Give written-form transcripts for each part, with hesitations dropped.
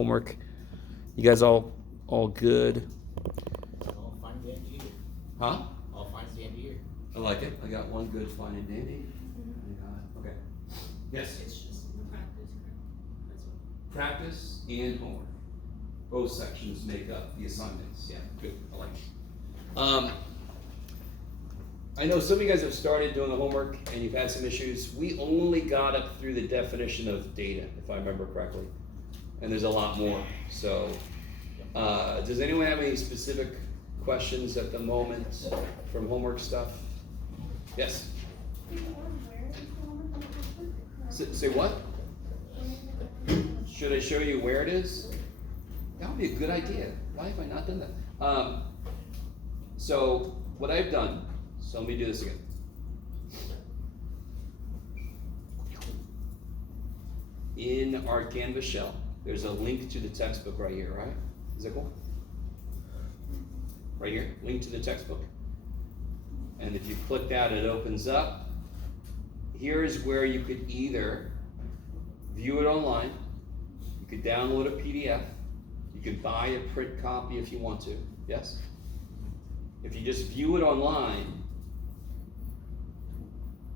homework. You guys all good? All fine and dandy. Huh? All fine and dandy here. I like it. I got one good, fine and dandy. Okay. Yes. It's just the practice, correct? That's what. Practice and homework. Both sections make up the assignments. Yeah, good. I like it. I know some of you guys have started doing the homework and you've had some issues. We only got up through the definition of data, if I remember correctly. And there's a lot more. So, does anyone have any specific questions at the moment from homework stuff? Yes? Say what? Should I show you where it is? That would be a good idea. Why have I not done that? So what I've done, so let me do this again. In our Canvas shell, there's a link to the textbook right here, right? Is that cool? Right here, link to the textbook. And if you click that, it opens up. Here's where you could either view it online, you could download a PDF, you could buy a print copy if you want to, yes? If you just view it online,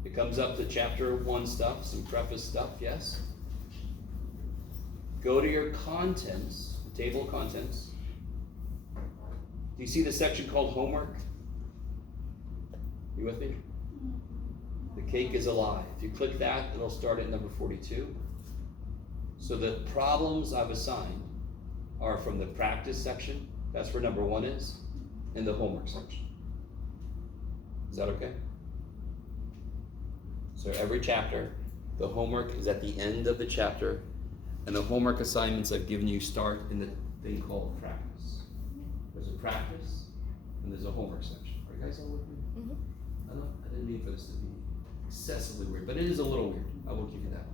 it comes up to chapter 1 stuff, some preface stuff, yes? Go to your contents, the table of contents. Do you see the section called homework? You with me? The cake is alive. If you click that, it'll start at number 42. So the problems I've assigned are from the practice section, that's where number 1 is, and the homework section. Is that okay? So every chapter, the homework is at the end of the chapter, and the homework assignments I've given you start in the thing called practice. There's a practice, and there's a homework section. Are you guys all with me? Mm-hmm. I didn't mean for this to be excessively weird, but it is a little weird. I will give you that.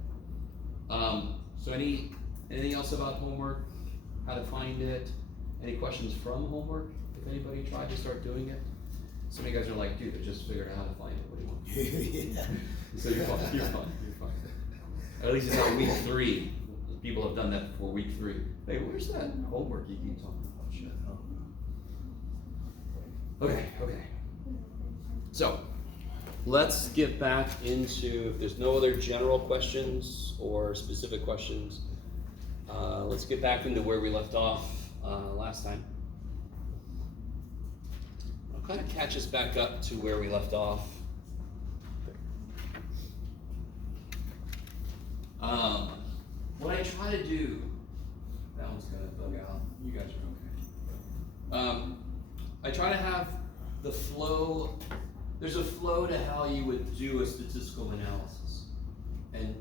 So anything else about homework? How to find it? Any questions from homework? If anybody tried to start doing it? Some of you guys are like, dude, I just figured out how to find it. What do you want? Yeah. So you're fine. You're fine. You're fine. At least it's not week 3. People have done that before week 3. Hey, where's that homework you keep talking about? Shit. Okay. So, let's get back into, if there's no other general questions or specific questions, let's get back into where we left off last time. I'll kind of catch us back up to where we left off. What I try to do, that one's gonna bug out. You guys are okay. I try to have the flow. There's a flow to how you would do a statistical analysis, and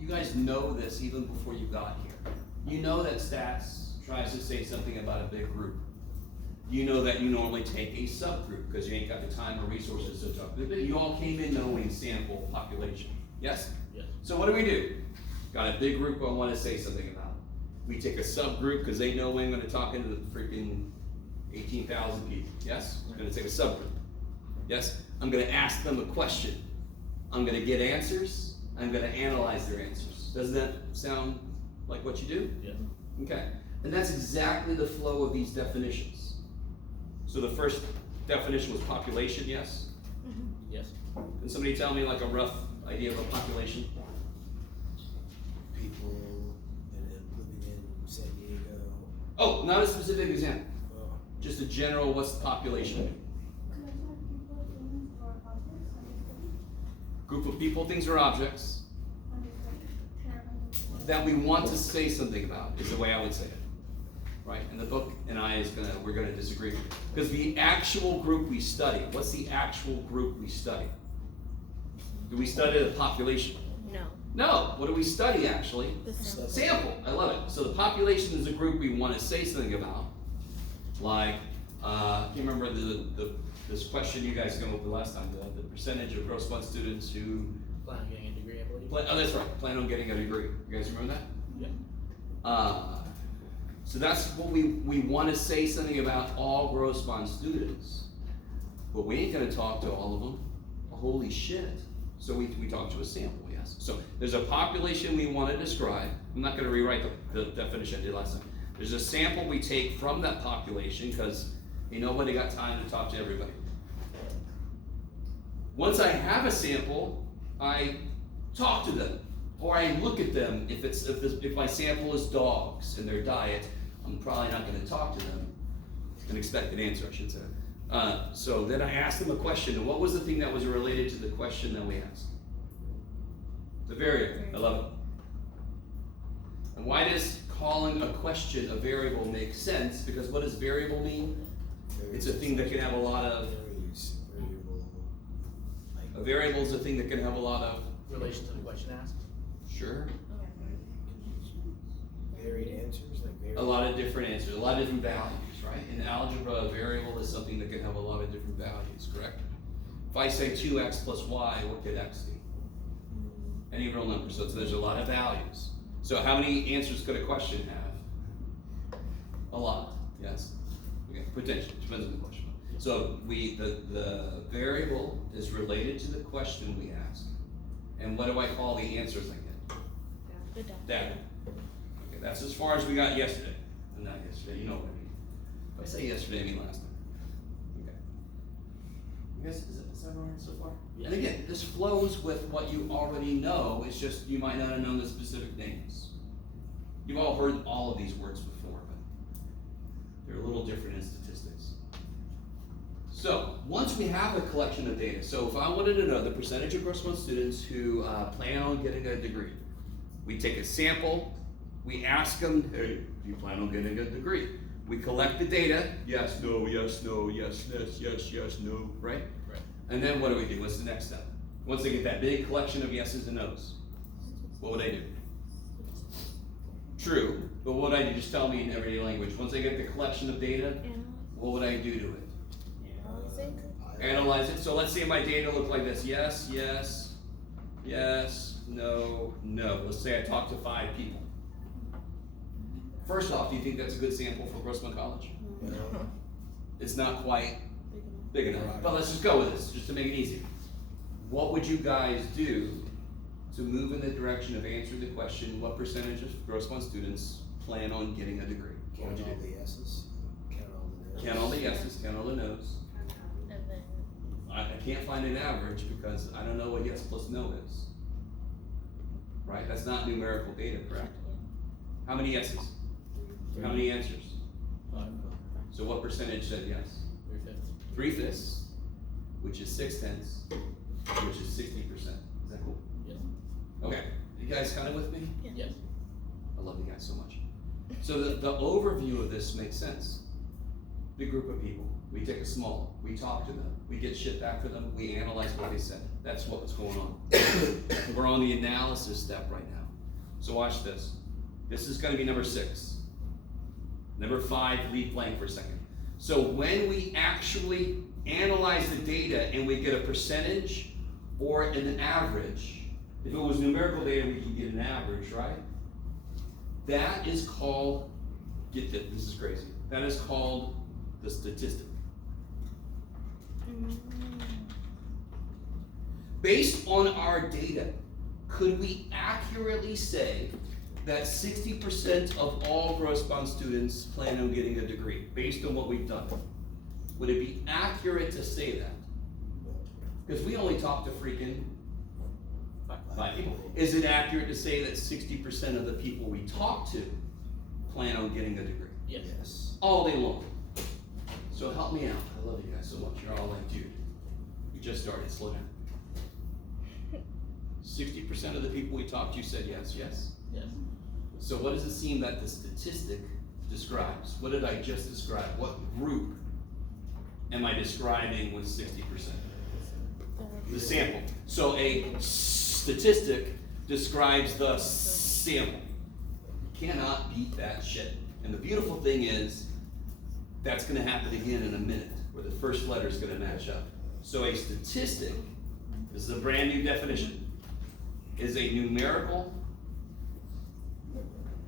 you guys know this even before you got here. You know that stats tries to say something about a big group. You know that you normally take a subgroup because you ain't got the time or resources to talk. You all came in knowing sample population. Yes? Yes. So what do? Got a big group I want to say something about. We take a subgroup because they know I'm going to talk into the freaking 18,000 people. Yes? I'm going to take a subgroup. Yes? I'm going to ask them a question. I'm going to get answers. I'm going to analyze their answers. Doesn't that sound like what you do? Yes. Okay. And that's exactly the flow of these definitions. So the first definition was population, yes? Yes. Can somebody tell me like a rough idea of a population? People living in San Diego. Oh, not a specific example. Just a general, what's the population? Group of people, things, or objects that we want to say something about is the way I would say it. Right? And the book and we're gonna disagree. Because the actual group we study, what's the actual group we study? Do we study the population? No. What do we study actually? The sample. Sample. I love it. So the population is a group we want to say something about. Like, you remember this question you guys came up with last time, the percentage of gross fund students who Plan on getting a degree, I believe. oh, that's right. Plan on getting a degree. You guys remember that? Yeah. So that's what we want to say something about all gross fund students. But we ain't going to talk to all of them. Holy shit. So we talk to a sample, yes. So there's a population we want to describe. I'm not gonna rewrite the definition I did last time. There's a sample we take from that population, because nobody got time to talk to everybody. Once I have a sample, I talk to them, or I look at them. If my sample is dogs and their diet, I'm probably not gonna talk to them. An expected answer, I should say. So then I asked them a question, and what was the thing that was related to the question that we asked? The variable. I love it. And why does calling a question a variable make sense? Because what does variable mean? It's a thing that can have a lot of. A variable is a thing that can have a lot of. Relation to the question asked? Sure. Varied answers, like varied. A lot of different answers, a lot of different values, right? In algebra, a variable is something that can have a lot of different values, correct? If I say 2x plus y, what could x be? Any real number, so there's a lot of values. So how many answers could a question have? A lot, yes. Okay, potentially, depends on the question. So the variable is related to the question we ask. And what do I call the answers I get? Data. Okay, that's as far as we got yesterday. Not yesterday, you know what I mean. If I say yesterday, I mean last time. Okay. You guys, is that all right so far? Yeah. And again, this flows with what you already know. It's just you might not have known the specific names. You've all heard all of these words before, but they're a little different in statistics. So once we have a collection of data, so if I wanted to know the percentage of gross month students who plan on getting a degree, we take a sample, we ask them, hey, do you plan on getting a degree? We collect the data, yes, no, yes, no, yes, yes, yes, yes, no, right? Right. And then what do we do? What's the next step? Once they get that big collection of yeses and nos, what would I do? True, but what would I do? Just tell me in everyday language. Once I get the collection of data, what would I do to it? Analyze it. So let's say my data look like this. Yes, yes, yes, no, no. Let's say I talked to 5 people. First off, do you think that's a good sample for Grossman College? No. It's not quite big enough. But let's just go with this, just to make it easy. What would you guys do to move in the direction of answering the question, what percentage of Grossman students plan on getting a degree? What Count would you all do? the yeses, count all the nos. Count all the yeses, count all the nos. I can't find an average because I don't know what yes plus no is. Right? That's not numerical data, correct? How many yeses? How many answers? 5. So what percentage said yes? 3/5. 3/5, which is 6/10, which is 60%. Is that cool? Yes. Okay. You guys kind of with me? Yes. I love you guys so much. So the overview of this makes sense. Big group of people. We take a small, we talk to them, we get shit back for them, we analyze what they said. That's what's going on. We're on the analysis step right now. So watch this. This is gonna be number 6. Number 5, leave blank for a second. So when we actually analyze the data and we get a percentage or an average, if it was numerical data, we can get an average, right? That is called, get this, this is crazy. That is called the statistic. Based on our data, could we accurately say that 60% of all Grossbond students plan on getting a degree, based on what we've done? Would it be accurate to say that? Because we only talked to freaking 5 people. Is it accurate to say that 60% of the people we talk to plan on getting a degree? Yes. Yes. All day long. So help me out. I love you guys so much. You're all like, dude, we just started. Slow down. 60% of the people we talked to said yes, yes. Yes. So what does it seem that the statistic describes? What did I just describe? What group am I describing with 60%? The sample. So a statistic describes the sample. You cannot beat that shit. And the beautiful thing is, that's gonna happen again in a minute, where the first letter is gonna match up. So a statistic, this is a brand new definition, is a numerical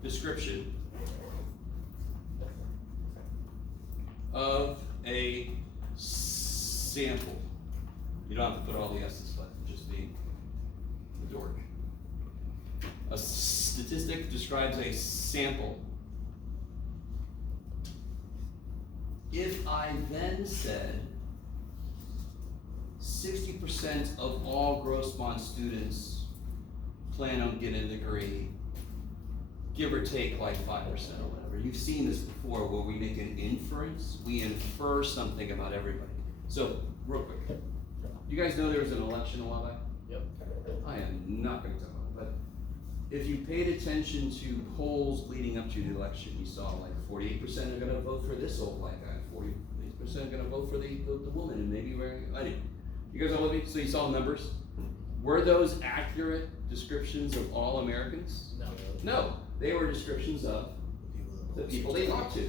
description of a sample. You don't have to put all the S's, but just being a dork. A statistic describes describes a sample. If I then said 60% of all Grossmont students plan on getting a degree, give or take like 5% or whatever. You've seen this before where we make an inference, we infer something about everybody. So, real quick, you guys know there was an election a while back? Yep. I am not gonna talk about it, but if you paid attention to polls leading up to the election, you saw like 48% are gonna vote for this old black guy, 40% are gonna vote for the woman, and maybe I didn't. You guys all with me? So you saw numbers? Were those accurate descriptions of all Americans? No. No, they were descriptions of the people they talked to. Yeah.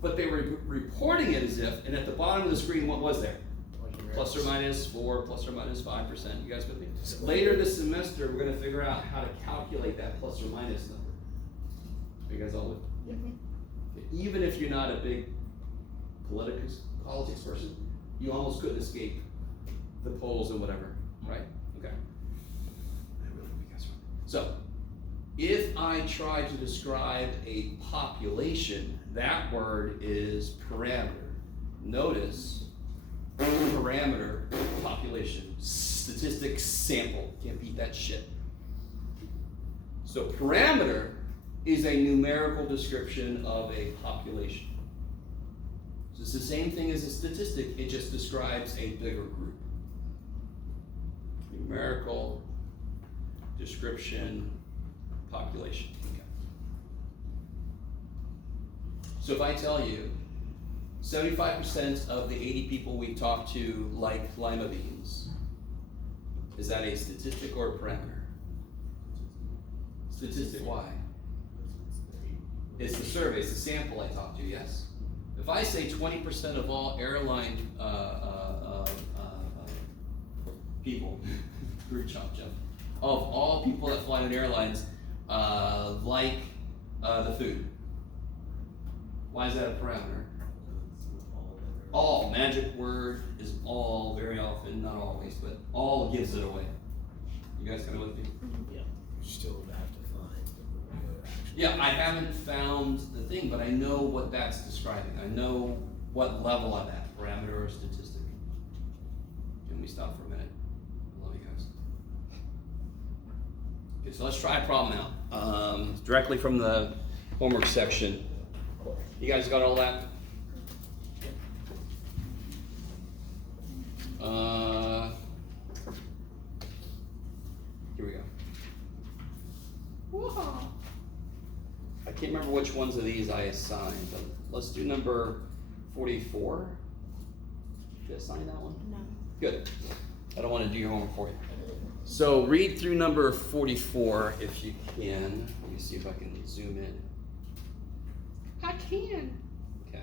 But they were reporting it as if, and at the bottom of the screen, what was there? Plus or minus 4, plus or minus 5%. You guys with me? Later this semester, we're gonna figure out how to calculate that plus or minus number. Are you guys all with me? Yeah. Even if you're not a big politics person, you almost couldn't escape the polls and whatever, right? Okay. So, if I try to describe a population, that word is parameter. Notice, parameter, population, statistics, sample. Can't beat that shit. So parameter is a numerical description of a population. So it's the same thing as a statistic, it just describes a bigger group. Numerical description, population. Okay. So if I tell you 75% of the 80 people we talked to like lima beans, is that a statistic or a parameter? Statistic, why? It's the survey, it's the sample I talked to, yes? If I say 20% of all airline people, group chop jump, of all people that fly on airlines like the food, why is that a parameter? All, magic word is all very often, not always, but all gives it away. You guys kind of with me? Yeah. You still have to find the actual. Yeah, I haven't found the thing, but I know what that's describing. I know what level I'm at, parameter or statistic. Can we stop for a minute? I love you guys. Okay, so let's try a problem out. Directly from the homework section. You guys got all that? Here we go. Whoa. I can't remember which ones of these I assigned, but let's do number 44. Did I assign that one? No. Good. I don't want to do your homework for you. So read through number 44 if you can. Let me see if I can zoom in. I can. Okay.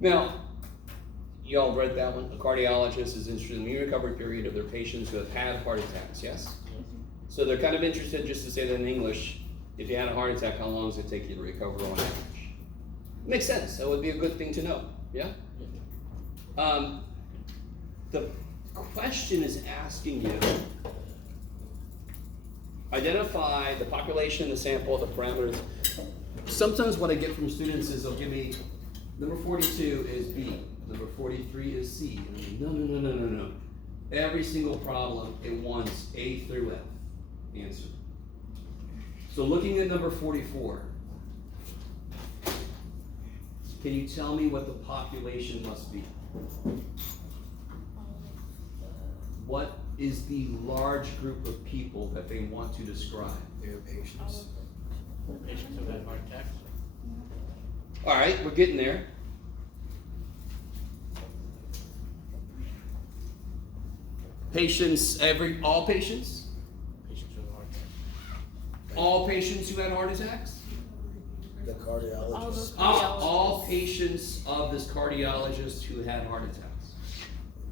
Now, you all read that one. A cardiologist is interested in the recovery period of their patients who have had heart attacks, yes? So they're kind of interested, just to say that in English, if you had a heart attack, how long does it take you to recover on average? Makes sense. That would be a good thing to know, yeah? The question is asking you, identify the population, the sample, the parameters. Sometimes what I get from students is they'll give me, number 42 is B, number 43 is C. And I'm like, no. Every single problem, it wants A through F answer. So looking at number 44, can you tell me what the population must be? What is the large group of people that they want to describe? Their patients. Patients who had heart attacks. All right, we're getting there. Patients, all patients? Patients who had heart attacks. All patients who had heart attacks? The cardiologist. All patients of this cardiologist who had heart attacks.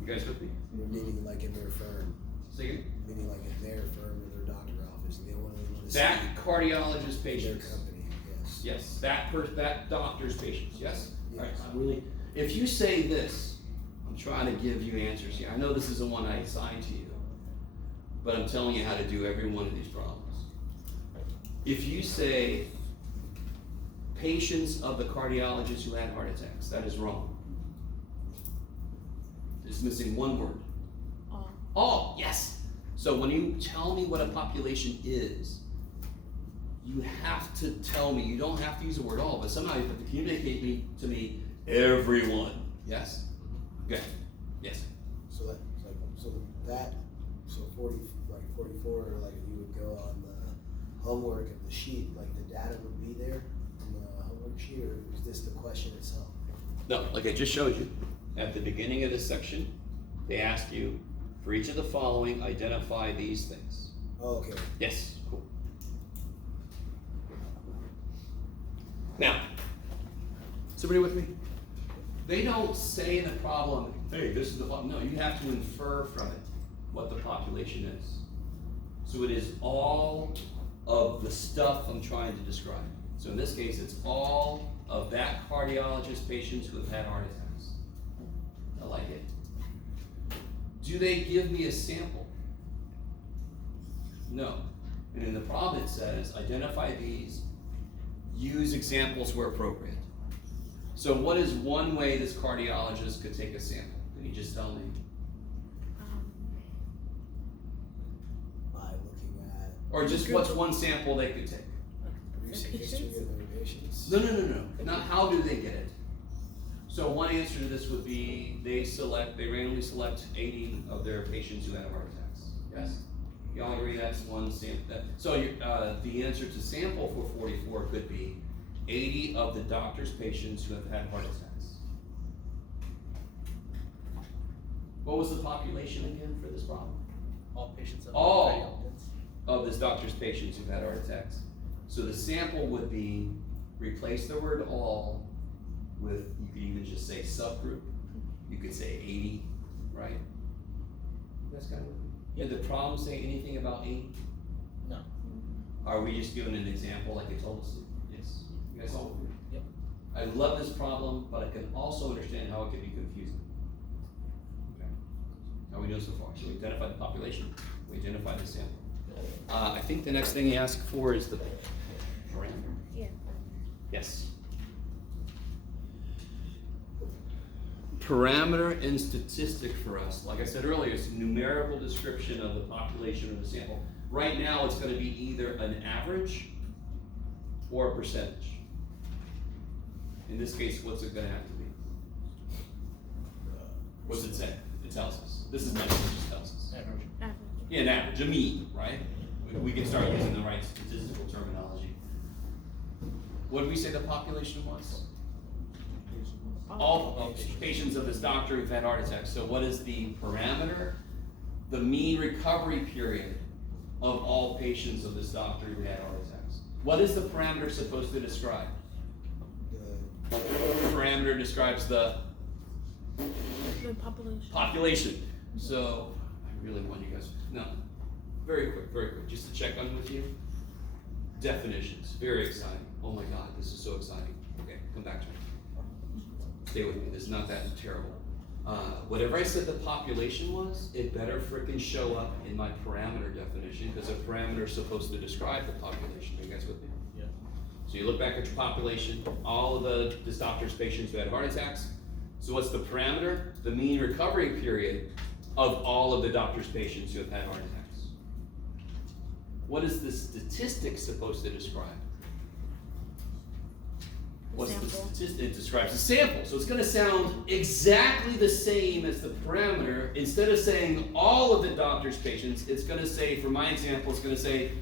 You guys with me? Meaning like in their firm. Say again? Meaning like in their firm or their doctor office, and they only want to see That cardiologist their patients. company, yes. Yes, that doctor's patients, yes? Yes. All right, I'm really, if you say this, I'm trying to give you answers here. I know this is the one I assigned to you. but I'm telling you how to do every one of these problems. If you say patients of the cardiologist who had heart attacks, that is wrong. It's missing one word. All, yes. So when you tell me what a population is, you have to tell me, you don't have to use the word all, but somehow you have to communicate to me everyone. Yes? Okay. Yes. So so 44, like you would go on the homework of the sheet, like the data would be there on the homework sheet, or is this the question itself? No, like I just showed you, at the beginning of this section, they ask you, for each of the following, identify these things. Oh, okay. Yes, cool. Now, is everybody with me? They don't say in the problem, hey, this is the problem. No, you have to infer from it what the population is. So it is all of the stuff I'm trying to describe. So in this case, it's all of that cardiologist patients who have had heart attacks. I like it. Do they give me a sample? No. And in the problem it says, identify these, use examples where appropriate. So what is one way this cardiologist could take a sample? Can you just tell me? By looking at Or just what's one sample they could take? recent history of their patients. No. Not how do they get it? So one answer to this would be they randomly select 80 of their patients who had heart attacks. Yes? Y'all agree that's one sample? So the answer to sample for 44 could be 80 of the doctor's patients who have had heart attacks. What was the population again for this problem? All patients of All of this doctor's patients who've had heart attacks. So the sample would be, replace the word all with, you could even just say subgroup. You could say 80, right? That's kind of, did the problem say anything about 80? No. Are we just giving an example like it told us to? Yes. You guys all agree? Yep. I love this problem, but I can also understand how it can be confusing. Okay. How are we doing so far? So we identify the population, we identify the sample. I think the next thing he asked for is the parameter. Yeah. Yes. Parameter and statistic for us, like I said earlier, it's a numerical description of the population or the sample. Right now, it's going to be either an average or a percentage. In this case, what's it going to have to be? What's it say? It tells us. This is nice, it just tells us. Average. Yeah, an average, a mean, right? We can start using the right statistical terminology. What did we say the population was? All patients of this doctor who've had heart attacks. So what is the parameter? The mean recovery period of all patients of this doctor who had heart attacks. What is the parameter supposed to describe? The parameter describes the population. So I really want you guys, no, very quick, just to check on with you. Definitions, very exciting. Oh my God, this is so exciting. Okay, come back to me. Stay with me, this is not that terrible. Whatever I said the population was, it better frickin' show up in my parameter definition, because a parameter is supposed to describe the population. Are you guys with me? Yeah. So you look back at your population, all of this doctor's patients who had heart attacks. So what's the parameter? The mean recovery period of all of the doctor's patients who have had heart attacks. What is the statistic supposed to describe? What's the statistic? It describes the sample. So it's going to sound exactly the same as the parameter. Instead of saying all of the doctor's patients, it's going to say, for my example, it's going to say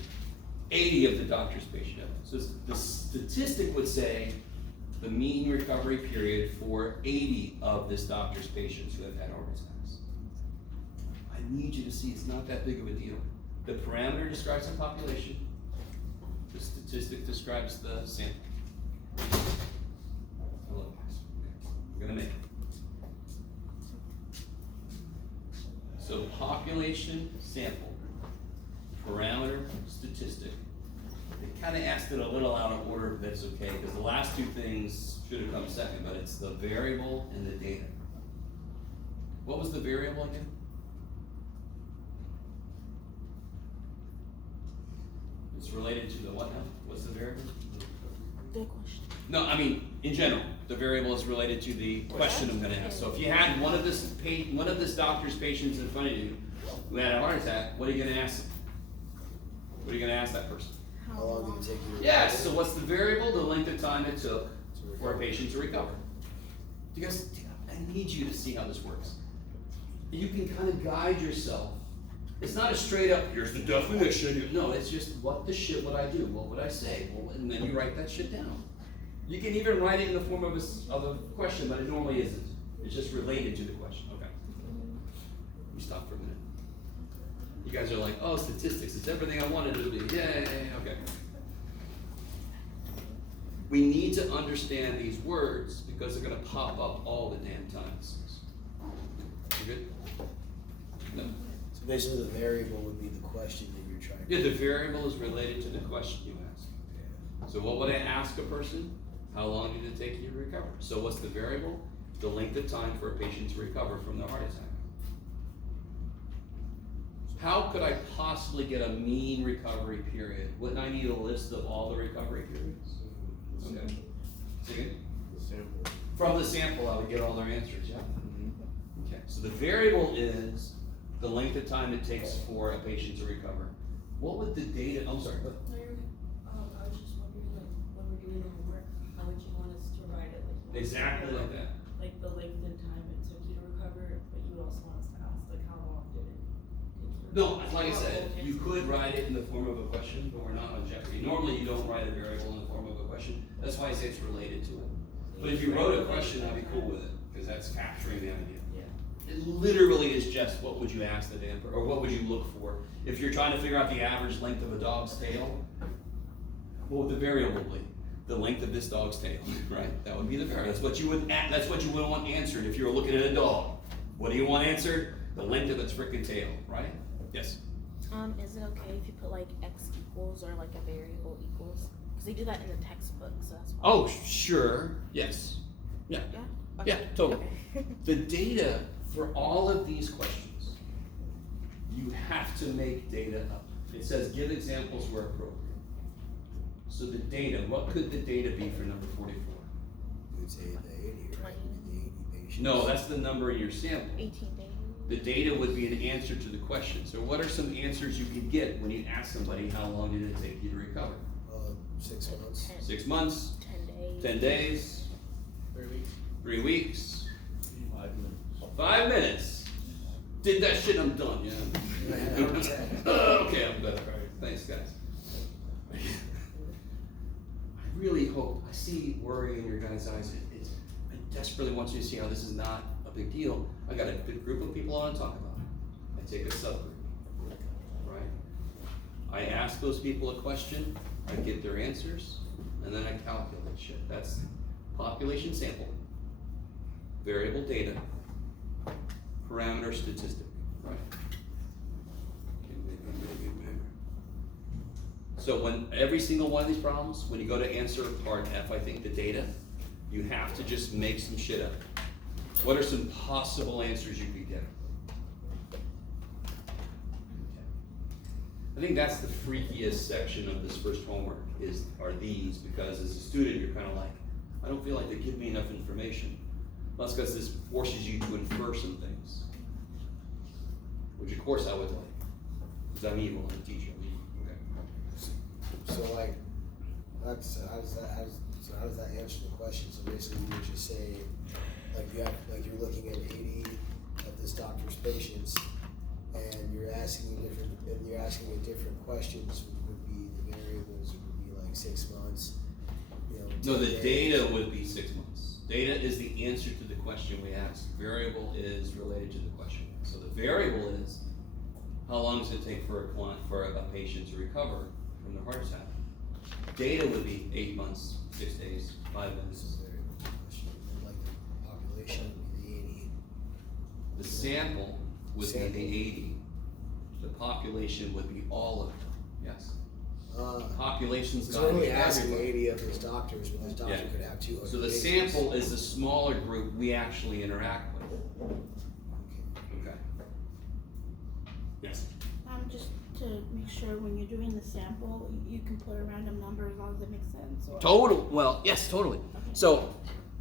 80 of the doctor's patients. So the statistic would say the mean recovery period for 80 of this doctor's patients who have had heart attacks. I need you to see it's not that big of a deal. The parameter describes the population. The statistic describes the sample. Hello, guys. We're gonna make it. So population, sample, parameter, statistic. They kind of asked it a little out of order, but that's okay, because the last two things should have come second, but it's the variable and the data. What was the variable again? It's related to the what now? What's the variable? Good question. No, I mean, in general, the variable is related to the question I'm gonna ask. So if you had one of this doctor's patients in front of you who had a heart attack, what are you gonna ask them? What are you gonna ask that person? How long did it take you to Yes, recover? so what's the variable? The length of time it took for a patient to recover. You guys, I need you to see how this works. You can kind of guide yourself. It's not a straight up, here's the definition. No, it's just, what the shit would I do? What would I say? Well, and then you write that shit down. You can even write it in the form of a question, but it normally isn't. It's just related to the question. Okay. You stop for a minute. You guys are like, oh, statistics, it's everything I wanted it to be. Yay, okay. We need to understand these words because they're gonna pop up all the damn times. You good? No. So basically the variable would be the question that you're trying to. Yeah, the variable is related to the question you ask. So what would I ask a person? How long did it take you to recover? So what's the variable? The length of time for a patient to recover from their heart attack. How could I possibly get a mean recovery period? Wouldn't I need a list of all the recovery periods? Okay. Say again? The sample. From the sample, I would get all their answers, yeah? Okay, so the variable is the length of time it takes for a patient to recover. What would the data, I'm sorry, what? No, you're good. I was just wondering, like, when we're doing the homework, how would you want us to write it? Like, you want us to Exactly write like that. Like the length and time it took you to recover, but you would also want us to ask, like, how long did it take you to No, recover? like I said, Okay. you could write it in the form of a question, but we're not on Jeopardy. Normally, you don't write a variable in the form of a question. That's why I say it's related to it. But if you wrote a question, I'd be cool with it, because that's capturing the idea. Yeah. It literally is just, what would you ask the damn, or what would you look for? If you're trying to figure out the average length of a dog's tail, what would the variable be? The length of this dog's tail, right? That would be the variable. That's what you would want answered if you were looking at a dog. What do you want answered? The length of its freaking tail, right? Yes. Is it okay if you put like x equals or like a variable equals? Because they do that in the textbook, so that's why. Oh, sure. Yes. Yeah. Yeah? Yeah, totally. Okay. The data for all of these questions, you have to make data up. It says give examples where appropriate. So the data, what could the data be for number 44? You would say the 80, right? The 80 patients. No, that's the number in your sample. 18 days. The data would be an answer to the question. So what are some answers you could get when you ask somebody how long did it take you to recover? 6 months. 6 months, 10 days. 10 days, 3 weeks. 3 weeks, 5 minutes. 5 minutes. Did that shit, I'm done, yeah. Okay, I'm better. Thanks, guys. I really hope, I see worry in your guys' eyes. I desperately want you to see how this is not a big deal. I got a big group of people I want to talk about it. I take a subgroup, right? I ask those people a question, I get their answers, and then I calculate shit. That's population sample, variable data, parameter statistic, right? So when every single one of these problems, when you go to answer part F, I think the data, you have to just make some shit up. What are some possible answers you could get? I think that's the freakiest section of this first homework are these, because as a student, you're kind of like, I don't feel like they give me enough information. That's because this forces you to infer some things. Which of course I would like, because I'm evil, I'm a teacher. So like, how does that answer the question? So basically you would just say, you're looking at 80 of this doctor's patients, and you're asking different questions, would be the variables, would be like 6 months, No, 10 the days. data would be 6 months. Data is the answer to the question we asked. Variable is related to the question. So the variable is, how long does it take for a patient to recover from their heart attack? Data would be 8 months, 6 days, 5 This minutes. is a variable question. And like the population would be the 80. The sample would be the 80. The population would be all of them, yes. Population's So got we're to be only asking everybody. 80 of his doctors, but this doctor Yeah. could have 200 So the patients. sample is the smaller group we actually interact with. Okay. Okay. Yes. Just to make sure when you're doing the sample, you can put a random number as long as it makes sense? Or? Total. Well, yes, totally. So,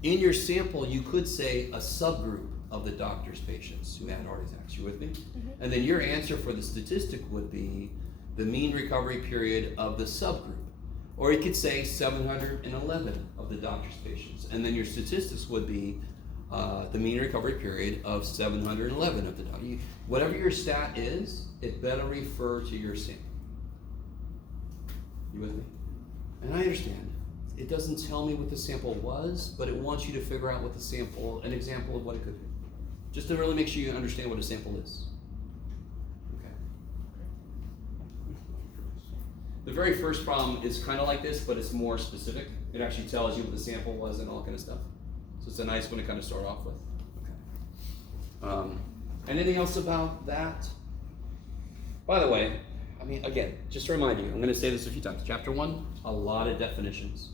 in your sample, you could say a subgroup of the doctor's patients who had heart attacks. You with me? Mm-hmm. And then your answer for the statistic would be the mean recovery period of the subgroup. Or you could say 711 of the doctor's patients. And then your statistics would be the mean recovery period of 711 of the doctor. Whatever your stat is, it better refer to your sample. You with me? And I understand. It doesn't tell me what the sample was, but it wants you to figure out what the sample, an example of what it could be. Just to really make sure you understand what a sample is. Okay. The very first problem is kind of like this, but it's more specific. It actually tells you what the sample was and all kind of stuff. So it's a nice one to kind of start off with. Okay. Anything else about that? By the way, I mean, again, just to remind you, I'm going to say this a few times. Chapter 1, a lot of definitions.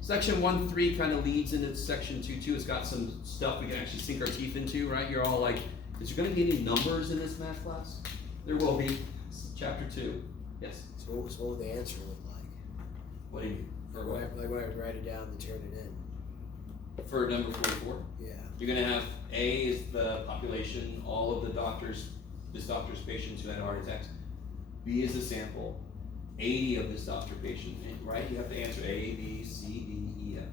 Section 1.3 kind of leads into section 2.2. It's got some stuff we can actually sink our teeth into, right? You're all like, is there going to be any numbers in this math class? There will be. Chapter 2. Yes? So what would the answer look like? What do you mean? For what? Like when I write it down and turn it in. For number 44? Yeah. You're going to have A is the population, all of this doctor's patients who had heart attacks. B is the sample. 80 of this doctor patient, right? You have to answer A, B, C, D, E, F.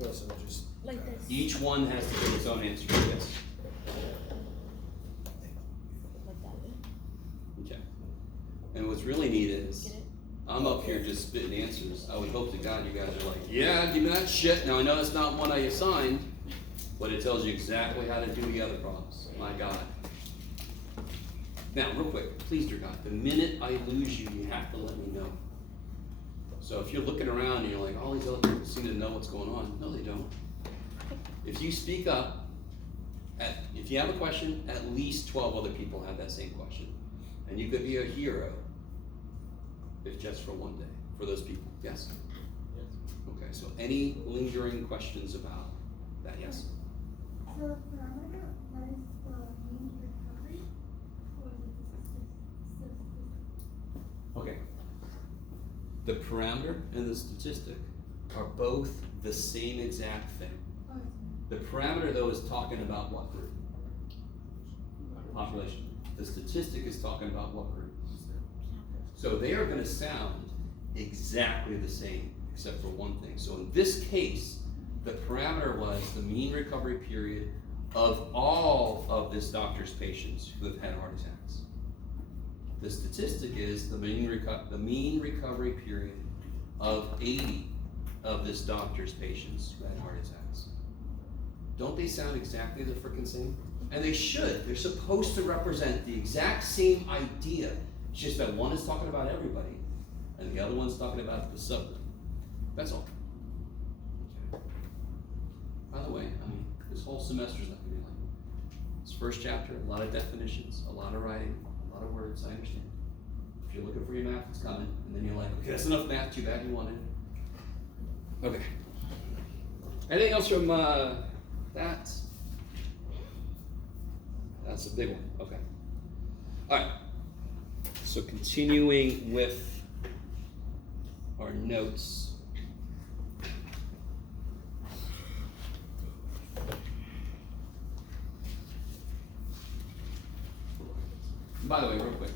No, so just Like this. Each one has to give its own answer. Yes. Like that. Okay. And what's really neat is, Get it? I'm up here just spitting answers. I would hope to God you guys are like, yeah, give me that shit. Now I know that's not one I assigned, but it tells you exactly how to do the other problems. My God. Now, real quick, please, dear God, the minute I lose you, you have to let me know. So if you're looking around and you're like, all these other people seem to know what's going on. No, they don't. If you speak up, if you have a question, at least 12 other people have that same question. And you could be a hero if just for one day, for those people. Yes? Yes. Okay, so any lingering questions about that? Yes? So the parameter, that is the mean recovery, or the statistic? Okay. The parameter and the statistic are both the same exact thing. Oh, The parameter, though, is talking about what group? Population. The statistic is talking about what group? So they are going to sound exactly the same, except for one thing. So in this case, the parameter was the mean recovery period of all of this doctor's patients who have had heart attacks. The statistic is the mean recovery period of 80 of this doctor's patients who had heart attacks. Don't they sound exactly the frickin' same? And they should. They're supposed to represent the exact same idea. It's just that one is talking about everybody, and the other one's talking about the subgroup. That's all. Okay. By the way, I mean, this whole semester's not gonna be like this first chapter, a lot of definitions, a lot of writing, a lot of words, I understand. If you're looking for your math, it's coming, and then you're like, okay, that's enough math, too bad you wanted it. Okay. Anything else from that? That's a big one, okay. All right. So continuing with our notes. By the way, real quick,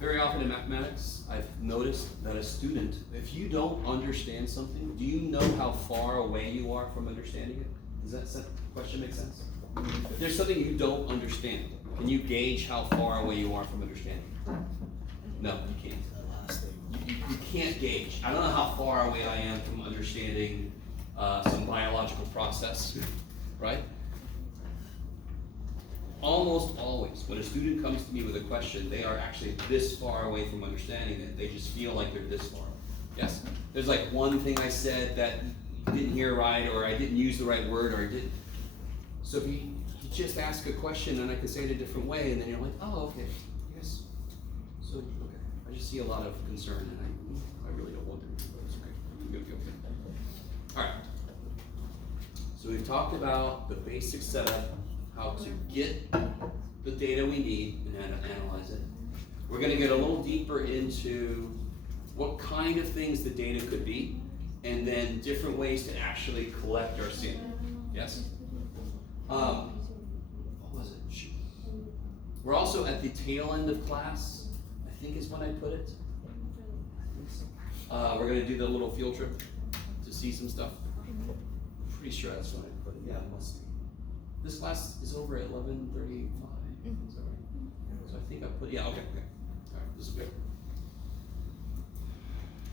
very often in mathematics, I've noticed that a student, if you don't understand something, do you know how far away you are from understanding it? Does that question make sense? If there's something you don't understand, can you gauge how far away you are from understanding it? No, you can't. that last thing. You can't gauge. I don't know how far away I am from understanding some biological process, right? Almost always, when a student comes to me with a question, they are actually this far away from understanding it. They just feel like they're this far. Yes? There's like one thing I said that you didn't hear right, or I didn't use the right word, or I didn't. So if you just ask a question and I can say it a different way, and then you're like, oh, okay, yes. So, okay. I just see a lot of concern, and I really don't want them to, but it's okay. You'll be okay. All right. So we've talked about the basic setup, how to get the data we need and how to analyze it. We're gonna get a little deeper into what kind of things the data could be, and then different ways to actually collect our sample. Yes? What was it? Shoot. We're also at the tail end of class, I think is when I put it. We're gonna do the little field trip to see some stuff. Pretty sure that's when I put it. Yeah, it must be. This class is over at 11:35. Is that right? So I think I put, yeah, okay. All right, this is good.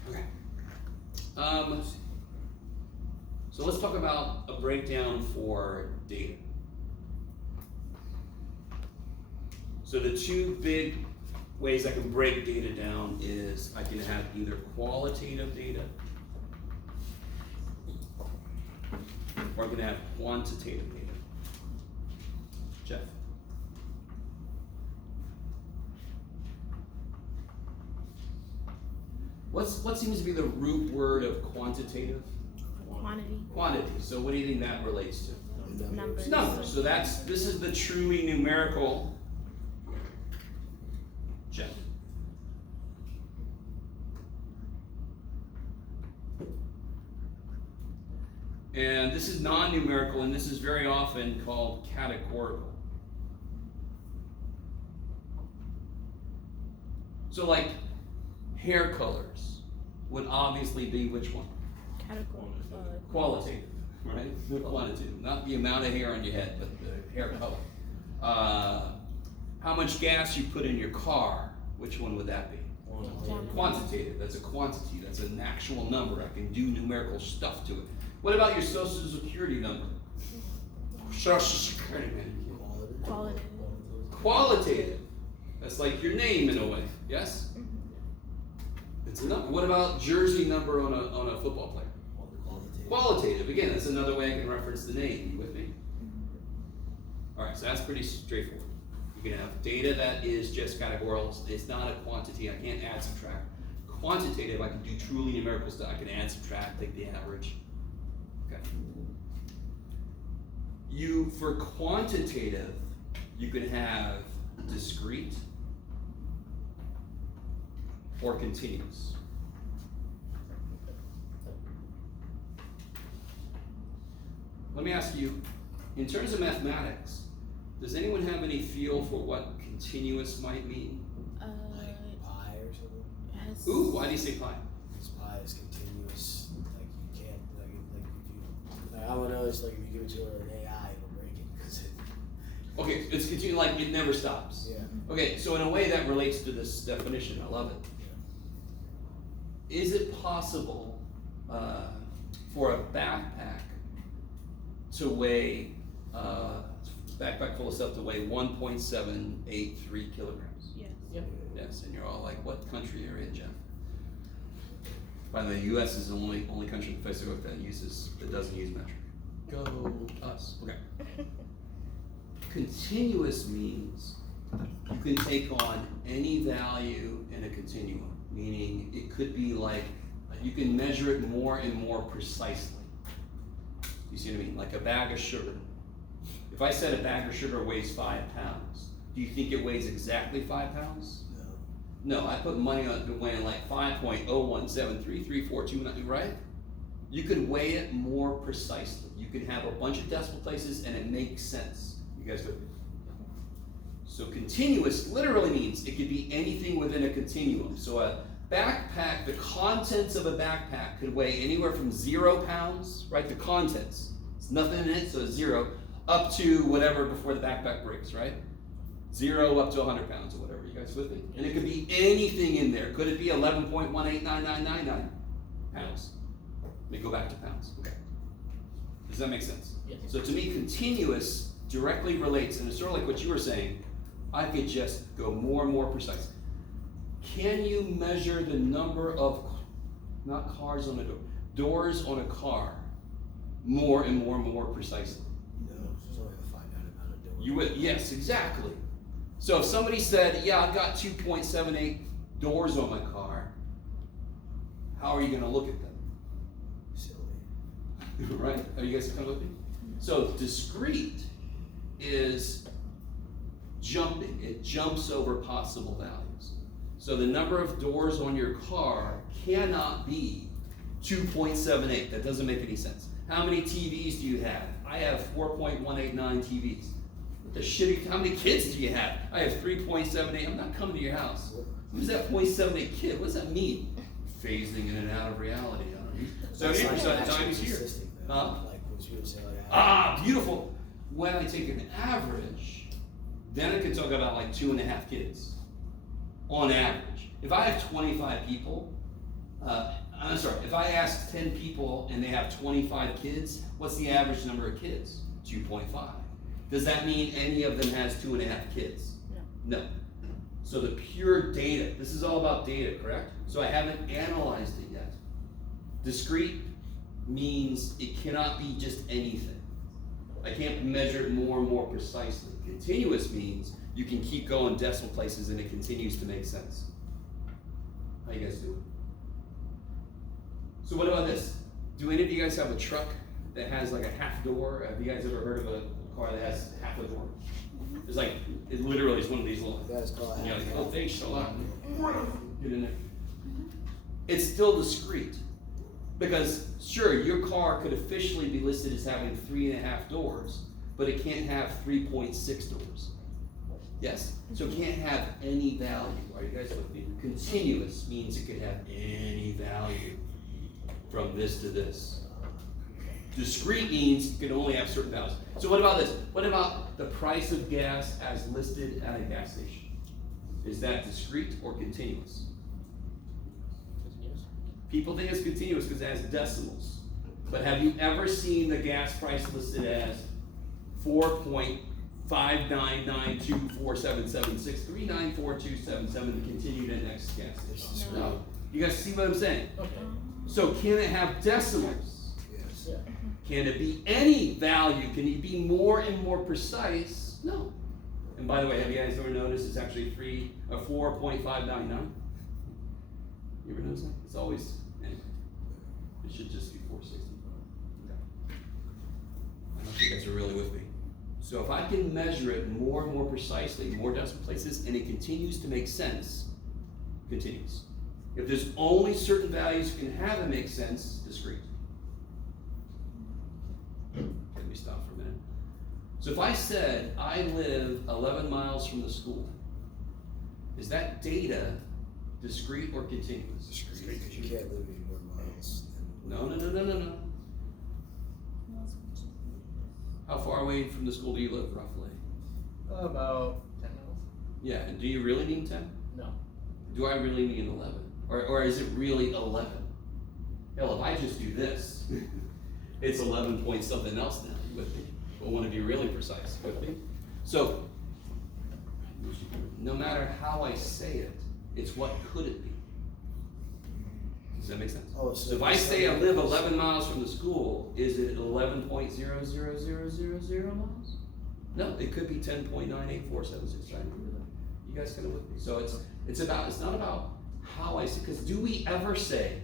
Okay. So let's talk about a breakdown for data. So the two big ways I can break data down is I can have either qualitative data or I'm gonna have quantitative data. Jeff? What seems to be the root word of quantitative? Quantity. Quantity. So what do you think that relates to? Numbers. Numbers. So this is the truly numerical. Jeff? And this is non-numerical, and this is very often called categorical. So like hair colors would obviously be which one? Category. Qualitative, right? Not quantitative. Not the amount of hair on your head, but the hair color. How much gas you put in your car, which one would that be? Quantitative. That's a quantity. That's an actual number. I can do numerical stuff to it. What about your social security number? Social security, man. Qualitative. Qualitative. That's like your name in a way, yes? It's a number. What about jersey number on a football player? Qualitative. Again, that's another way I can reference the name. You with me? All right, so that's pretty straightforward. You can have data that is just categorical. It's not a quantity. I can't add, subtract. Quantitative, I can do truly numerical stuff. I can add, subtract, take the average. Okay. For quantitative, you can have discrete or continuous. Let me ask you, in terms of mathematics, does anyone have any feel for what continuous might mean? Like pi or something? Has, Ooh, why do you say pi? Because pi is continuous, like you can't, like if you, I don't know, it's like if you give it to an AI, it'll break it, because it, Okay, it's continuous, like it never stops. yeah. Okay, so in a way that relates to this definition, I love it. Is it possible for a backpack to weigh, backpack full of stuff to weigh 1.783 kilograms? Yes. Yep. Yes, and you're all like, what country are you in, Jeff? By the way, the U.S. is the only country in the face of the earth that doesn't use metric. Go us. Okay. Continuous means you can take on any value in a continuum, meaning it could be like you can measure it more and more precisely. You see what I mean? Like a bag of sugar. If I said a bag of sugar weighs 5 pounds, do you think it weighs exactly 5 pounds? No, I put money on it weighing like 5.0173342, right? You can weigh it more precisely. You can have a bunch of decimal places and it makes sense. You guys with me? So continuous literally means it could be anything within a continuum. So a backpack, the contents of a backpack could weigh anywhere from 0 pounds, right? The contents. It's nothing in it, so it's 0, up to whatever before the backpack breaks, right? 0 up to 100 pounds or whatever. You guys with me? And it could be anything in there. Could it be 11.189999 pounds? Let me go back to pounds. Okay. Does that make sense? Yes. So to me, continuous directly relates, and it's sort of like what you were saying, I could just go more and more precise. Can you measure the number of, not cars on a door, doors on a car more and more and more precisely? No, there's only a finite amount of doors. You would, yes, exactly. So if somebody said, yeah, I've got 2.78 doors on my car, how are you gonna look at them? Silly. Right? Are you guys coming with me? So discrete is jumping. It jumps over possible values. So the number of doors on your car cannot be 2.78. That doesn't make any sense. How many TVs do you have? I have 4.189 TVs. What the shit? How many kids do you have? I have 3.78. I'm not coming to your house. Who's that 0.78 kid? What does that mean? Phasing in and out of reality. I don't know. That's 78% not of the actually time he's here. statistic, though. Huh? Like when people say like, Ah, beautiful. When I take an average, then I can talk about like 2.5 kids. On average. If I have 25 people, I'm sorry, if I ask 10 people and they have 25 kids, what's the average number of kids? 2.5. Does that mean any of them has 2.5 kids? No. So the pure data, this is all about data, correct? So I haven't analyzed it yet. Discrete means it cannot be just anything. I can't measure it more and more precisely. Continuous means you can keep going decimal places and it continues to make sense. How you guys doing? So what about this? Do any of you guys have a truck that has like a half door? Have you guys ever heard of a car that has half a door? It's like, it literally is one of these little, that is called and you're like, half. oh, thanks a lot. Get in there. It's still discrete. Because sure, your car could officially be listed as having 3.5 doors, but it can't have 3.6 doors. Yes? So it can't have any value. Are you guys with me? Continuous means it could have any value from this to this. Discrete means it can only have certain values. So what about this? What about the price of gas as listed at a gas station? Is that discrete or continuous? Continuous. People think it's continuous because it has decimals. But have you ever seen the gas price listed as 4.59924776394277 and continued at next gas station? No. You guys see what I'm saying? Okay. So can it have decimals? Yes. Yeah. Can it be any value? Can it be more and more precise? No. And by the way, have you guys ever noticed it's actually 4.599? You ever notice that? It's always, anyway, it should just be 460. Okay. I don't know if you guys are really with me. So if I can measure it more and more precisely, more decimal places, and it continues to make sense, continues. If there's only certain values you can have it make sense, discrete. Let me stop for a minute. So if I said I live 11 miles from the school, is that data discrete or continuous? Discrete, because you can't live any more miles than. No. How far away from the school do you live, roughly? About 10 miles. Yeah, and do you really mean 10? No. Do I really mean 11? Or is it really 11? Hell, if I just do this, it's 11 point something else now. You with me? I want to be really precise. You with me? So, no matter how I say it, it's what could it be? Does that make sense? Oh, So if I say I live 11 miles from the school, is it 11.00000 miles? No, it could be 10.98476. You guys kind of with me? So it's not about how I say, because do we ever say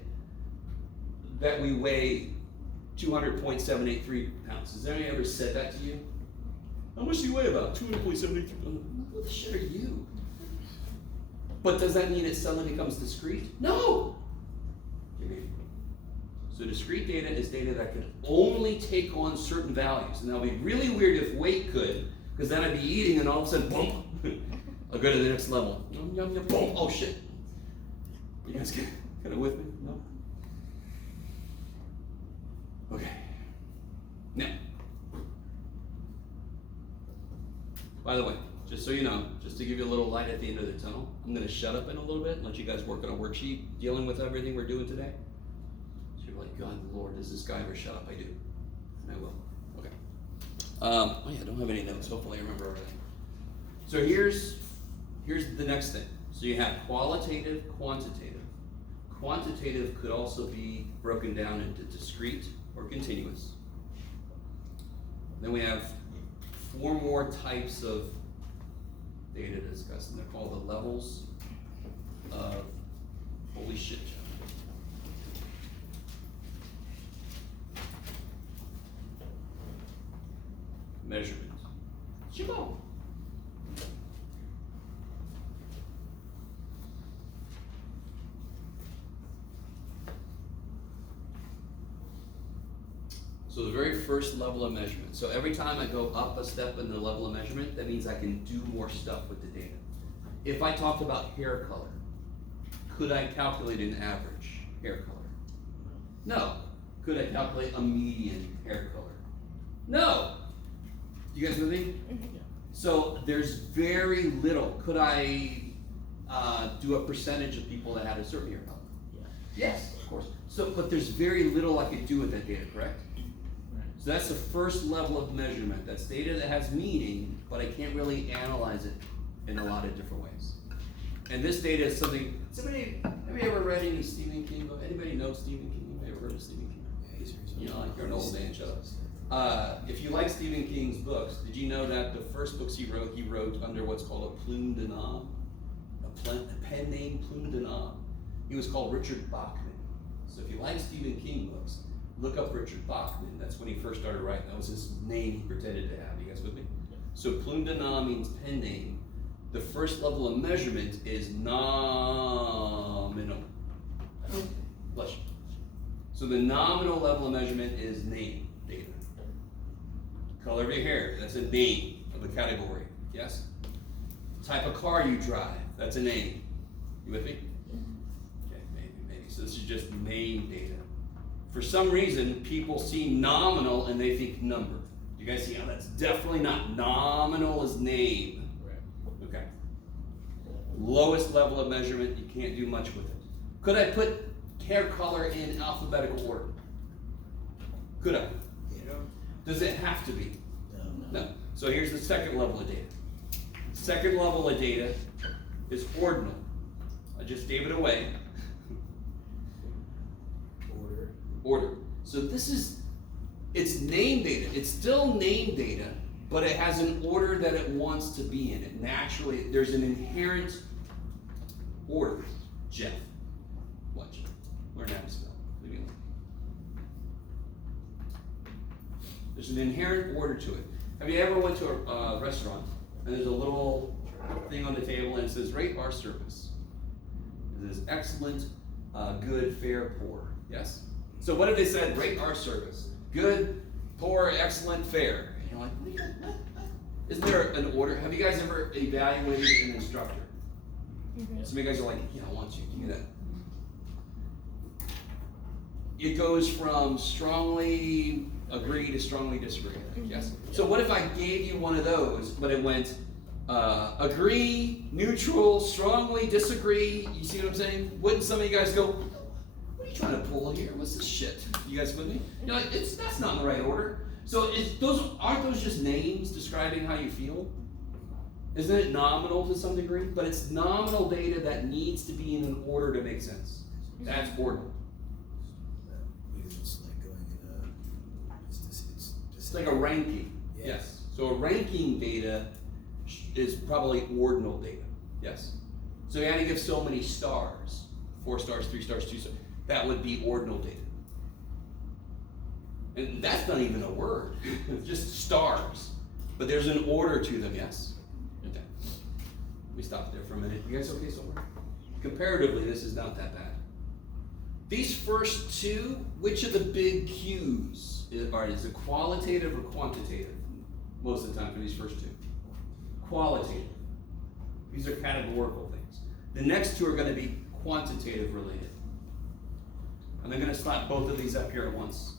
that we weigh 200.783 pounds? Has anyone ever said that to you? How much do you weigh? About 200.783 pounds. Who the shit are you? But does that mean it suddenly becomes discrete? No! So discrete data is data that can only take on certain values. And that would be really weird if weight could, because then I'd be eating and all of a sudden, boom, I'll go to the next level. Yum, yum, yum, boom, oh shit. You guys kind of with me? No? Okay. Now, by the way, just so you know, just to give you a little light at the end of the tunnel, I'm going to shut up in a little bit and let you guys work on a worksheet dealing with everything we're doing today. So you're like, God, Lord, does this guy ever shut up? I do. And I will. Okay. Oh yeah, I don't have any notes. Hopefully I remember everything. So here's the next thing. So you have qualitative, quantitative. Quantitative could also be broken down into discrete or continuous. Then we have 4 more types of data to discuss, and they're called the levels of holy shit, John. Measurement. Shimo. So the very first level of measurement. So every time I go up a step in the level of measurement, that means I can do more stuff with the data. If I talked about hair color, could I calculate an average hair color? No. Could I calculate a median hair color? No. You guys with me? So there's very little. Could I do a percentage of people that had a certain hair color? Yes, of course. So, but there's very little I could do with that data, correct? So that's the first level of measurement. That's data that has meaning, but I can't really analyze it in a lot of different ways. And this data is something. Somebody, have you ever read any Stephen King book? Anybody know Stephen King? Have you ever heard of Stephen King? Yeah, he's You know, like you're an old man, shut up. If you like Stephen King's books, did you know that the first books he wrote under what's called a plume de nom, a pen name plume de nom. He was called Richard Bachman. So if you like Stephen King books, look up Richard Bachman. That's when he first started writing. That was his name he pretended to have. You guys with me? So plume de nom means pen name. The first level of measurement is nominal. Bless you. So the nominal level of measurement is name data. Color of your hair, that's a name of a category. Yes? Type of car you drive, that's a name. You with me? Okay, maybe. So this is just name data. For some reason, people see nominal and they think number. You guys see how that's definitely not nominal as name. Okay. Lowest level of measurement, you can't do much with it. Could I put hair color in alphabetical order? Could I? Does it have to be? No. So here's the second level of data. Second level of data is ordinal. I just gave it away. Order. So this is, it's name data. It's still name data, but it has an order that it wants to be in. It naturally, there's an inherent order. Jeff, watch. Learn how to spell. Leave me alone. There's an inherent order to it. Have you ever went to a restaurant and there's a little thing on the table and it says rate our service? It says excellent, good, fair, poor. Yes? So what if they said rate our service? Good, poor, excellent, fair. And you're like, what? Isn't there an order? Have you guys ever evaluated an instructor? Some of you guys are like, yeah, I want you. Give me that. It goes from strongly agree to strongly disagree, I think, yes? So what if I gave you one of those, but it went agree, neutral, strongly disagree? You see what I'm saying? Wouldn't some of you guys go, what are you trying to pull here? What's this shit? You guys with me? You're like, that's not in the right order. So aren't those just names describing how you feel? Isn't it nominal to some degree? But it's nominal data that needs to be in an order to make sense. That's ordinal. It's like going in It's like a ranking. Yeah. Yes. So a ranking data is probably ordinal data. Yes. So you had to give so many stars. 4 stars, 3 stars, 2 stars. That would be ordinal data. And that's not even a word. It's just stars. But there's an order to them, yes? Okay. Let me stop there for a minute. You guys okay so far? Comparatively, this is not that bad. These first two, which of the big Q's is it qualitative or quantitative? Most of the time for these first two. Qualitative. These are categorical things. The next two are going to be quantitative related. And I'm going to slap both of these up here at once.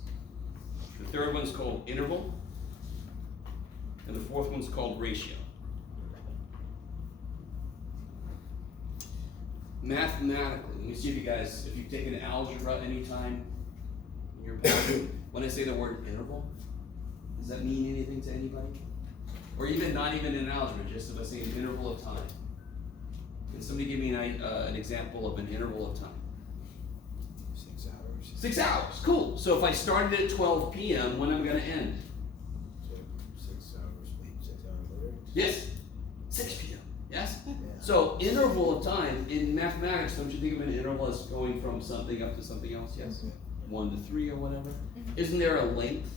The third one's called interval, and the fourth one's called ratio. Mathematically, let me see if you've taken algebra anytime in your past. When I say the word interval, does that mean anything to anybody? Or even not even in algebra, just if I say an interval of time. Can somebody give me an example of an interval of time? 6 hours. 6 hours, cool. So if I started at 12 p.m., when am I going to end? So 6 hours, wait, 6 hours later? Yes, 6 p.m., yes? Yeah. So interval of time, in mathematics, don't you think of an interval as going from something up to something else, yes? 1 to 3 or whatever. Isn't there a length?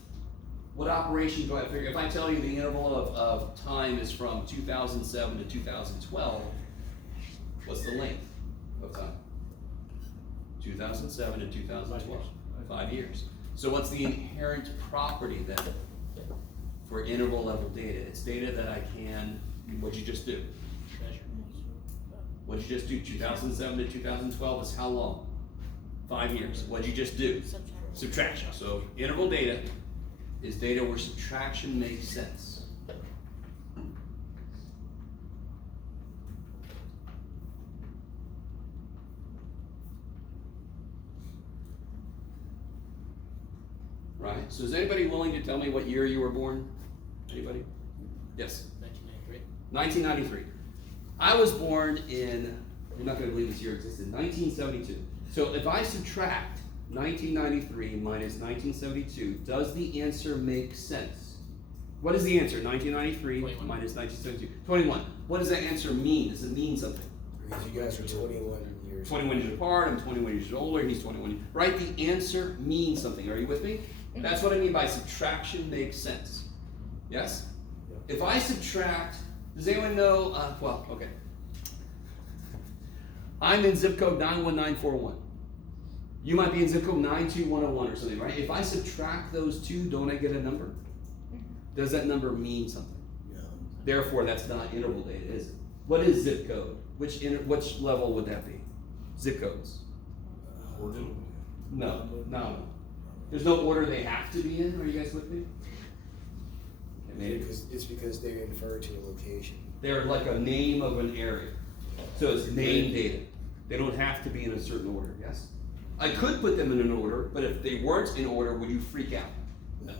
What operation do I figure? If I tell you the interval of time is from 2007 to 2012, what's the length of time? 2007 to 2012. 5 years. So what's the inherent property then for interval level data? It's data that I can, what'd you just do? Measure. What'd you just do? 2007 to 2012 is how long? 5 years. What'd you just do? Subtraction. So interval data is data where subtraction makes sense. Right? So is anybody willing to tell me what year you were born? Anybody? Yes. 1993. 1993. I was born in, you're not going to believe this year existed, 1972. So if I subtract 1993 minus 1972, does the answer make sense? What is the answer? 1993 21. minus 1972. 21. What does that answer mean? Does it mean something? Because you guys are 21 years. 21 years apart, I'm 21 years older, he's 21. Right? The answer means something. Are you with me? That's what I mean by subtraction makes sense. Yes? Yep. If I subtract, does anyone know, well, okay. I'm in zip code 91941. You might be in zip code 92101 or something, right? If I subtract those two, don't I get a number? Does that number mean something? No. Therefore, that's not interval data, is it? What is zip code? Which level would that be? Zip codes? No. There's no order they have to be in. Are you guys with me? Okay, maybe. It's because they refer to a location. They're like a name of an area. So it's name data. They don't have to be in a certain order, yes? I could put them in an order, but if they weren't in order, would you freak out? No.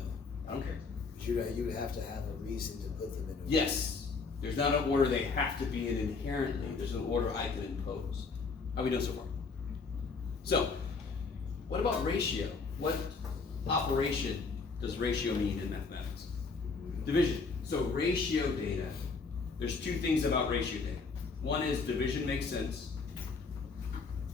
I don't care. You would have to have a reason to put them in. Yes. There's not an order they have to be in inherently. There's an order I can impose. How we doing so far? So, what about ratio? What operation does ratio mean in mathematics? Division. So ratio data, there's two things about ratio data. One is division makes sense.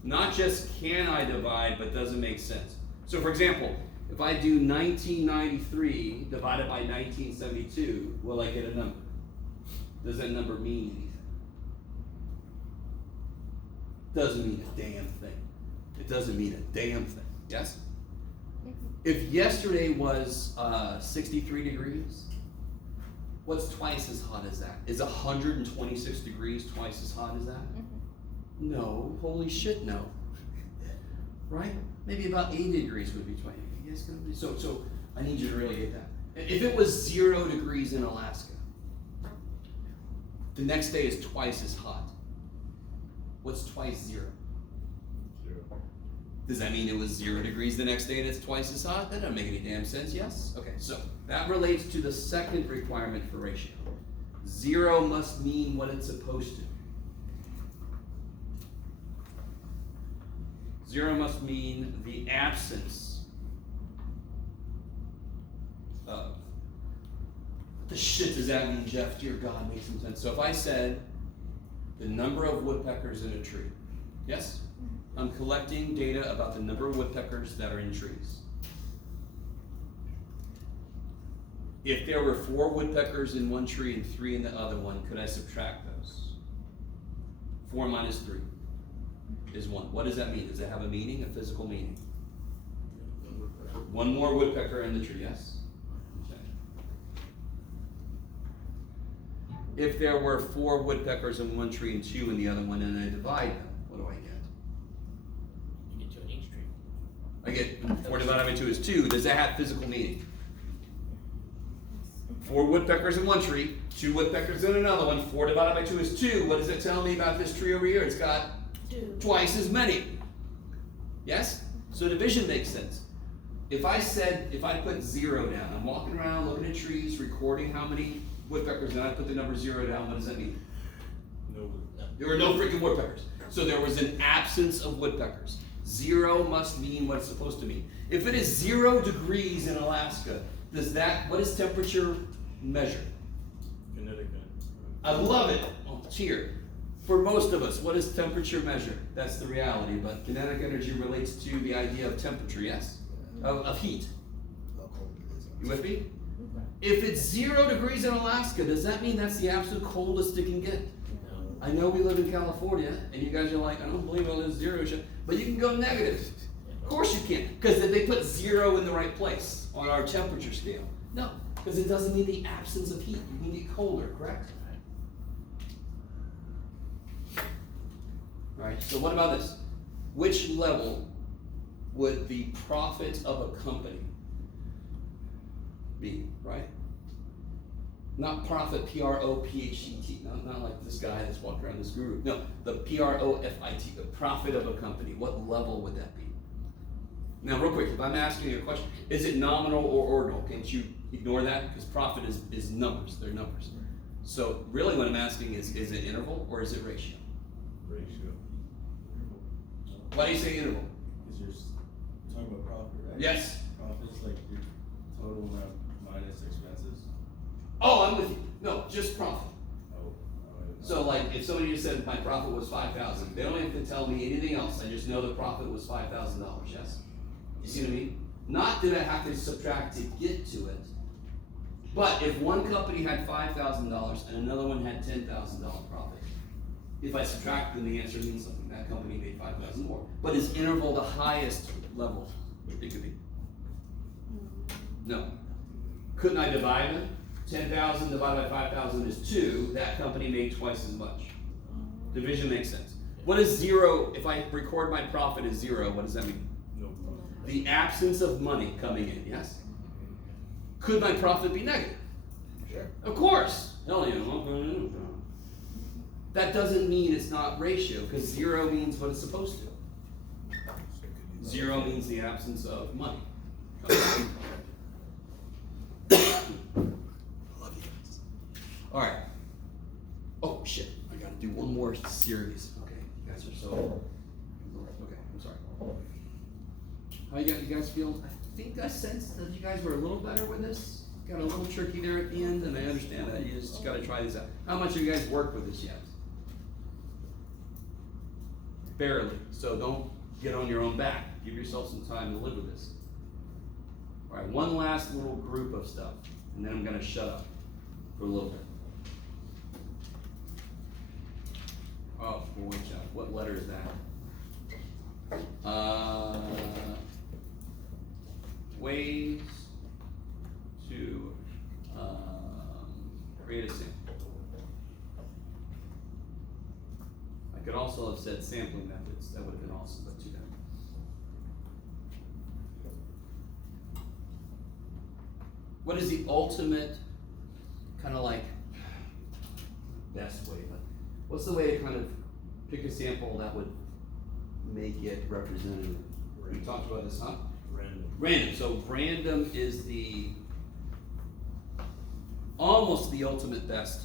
Not just can I divide, but does it make sense? So for example, if I do 1993 divided by 1972, will I get a number? Does that number mean anything? Doesn't mean a damn thing. It doesn't mean a damn thing. Yes? If yesterday was 63 degrees, what's twice as hot as that? Is 126 degrees twice as hot as that? No, holy shit, no. Right? Maybe about 80 degrees would be 20. You guys gonna be so I need you to really get that. If it was 0 degrees in Alaska, the next day is twice as hot. What's twice 0? 0. Does that mean it was 0 degrees the next day and it's twice as hot? That doesn't make any damn sense, yes? Okay, so that relates to the second requirement for ratio. 0 must mean what it's supposed to. 0 must mean the absence of. What the shit does that mean, Jeff? Dear God, make some sense. So if I said the number of woodpeckers in a tree, yes? I'm collecting data about the number of woodpeckers that are in trees. If there were 4 woodpeckers in one tree and 3 in the other one, could I subtract those? 4 minus 3 is 1. What does that mean? Does it have a meaning, a physical meaning? 1 more woodpecker in the tree, yes? Okay. If there were 4 woodpeckers in one tree and 2 in the other one, and I divide them, what do I get? You get 2 in each tree. I get 4 divided by 2 is 2. Does that have physical meaning? 4 woodpeckers in one tree, 2 woodpeckers in another one. 4 divided by 2 is 2. What does it tell me about this tree over here? It's got 2. twice as many. Yes? So division makes sense. If I put 0 down, I'm walking around looking at trees, recording how many woodpeckers, and I put the number 0 down, what does that mean? No. There were no freaking woodpeckers. So there was an absence of woodpeckers. 0 must mean what it's supposed to mean. If it is 0 degrees in Alaska, what does temperature measure? Connecticut. I love it. Oh, cheer. For most of us, what does temperature measure? That's the reality, but kinetic energy relates to the idea of temperature, yes? Of heat. How cold it is. You with me? If it's 0 degrees in Alaska, does that mean that's the absolute coldest it can get? No. I know we live in California, and you guys are like, I don't believe it is 0, but you can go negative. Of course you can't, because they put 0 in the right place on our temperature scale. No, because it doesn't mean the absence of heat. You need it colder, correct? All right, so what about this? Which level would the profit of a company be, right? Not profit, P-R-O-P-H-E-T, not like this guy that's walking around this guru. No, the P-R-O-F-I-T, the profit of a company. What level would that be? Now, real quick, if I'm asking you a question, is it nominal or ordinal? Can't you ignore that? Because profit is numbers, they're numbers. So really what I'm asking is it interval or is it ratio? Ratio. Why do you say interval? Because you're talking about profit, right? Yes. Profit's like your total amount minus expenses. Oh, I'm with you. No, just profit. Oh, So like, if somebody just said my profit was $5,000, they don't have to tell me anything else. I just know the profit was $5,000. Yes. You see what I mean? Not that I have to subtract to get to it, but if one company had $5,000 and another one had $10,000 profit, if I subtract, then the answer means something. That company made $5,000 more. But is interval the highest level it could be? No. Couldn't I divide them? 10,000 divided by 5,000 is 2. That company made twice as much. Division makes sense. What is 0? If I record my profit as 0, what does that mean? No profit. The absence of money coming in, yes? Could my profit be negative? Sure. Of course. Hell yeah. That doesn't mean it's not ratio, because 0 means what it's supposed to. 0 means the absence of money. Love you guys. All right. Oh shit! I gotta do one more series. Okay, you guys are so. Okay, I'm sorry. How you guys feel? I think I sensed that you guys were a little better with this. Got a little tricky there at the end, and I understand that. You just gotta try this out. How much have you guys worked with this yet? Barely. So don't get on your own back. Give yourself some time to live with this. All right, one last little group of stuff, and then I'm gonna shut up for a little bit. Oh, boy, child. What letter is that? Ways to create a sample. I could also have said sampling methods. That would have been awesome, but too bad. What is the ultimate kind of like best way? But what's the way to kind of pick a sample that would make it representative? We talked about this, huh? Random. Random. So random is the almost the ultimate best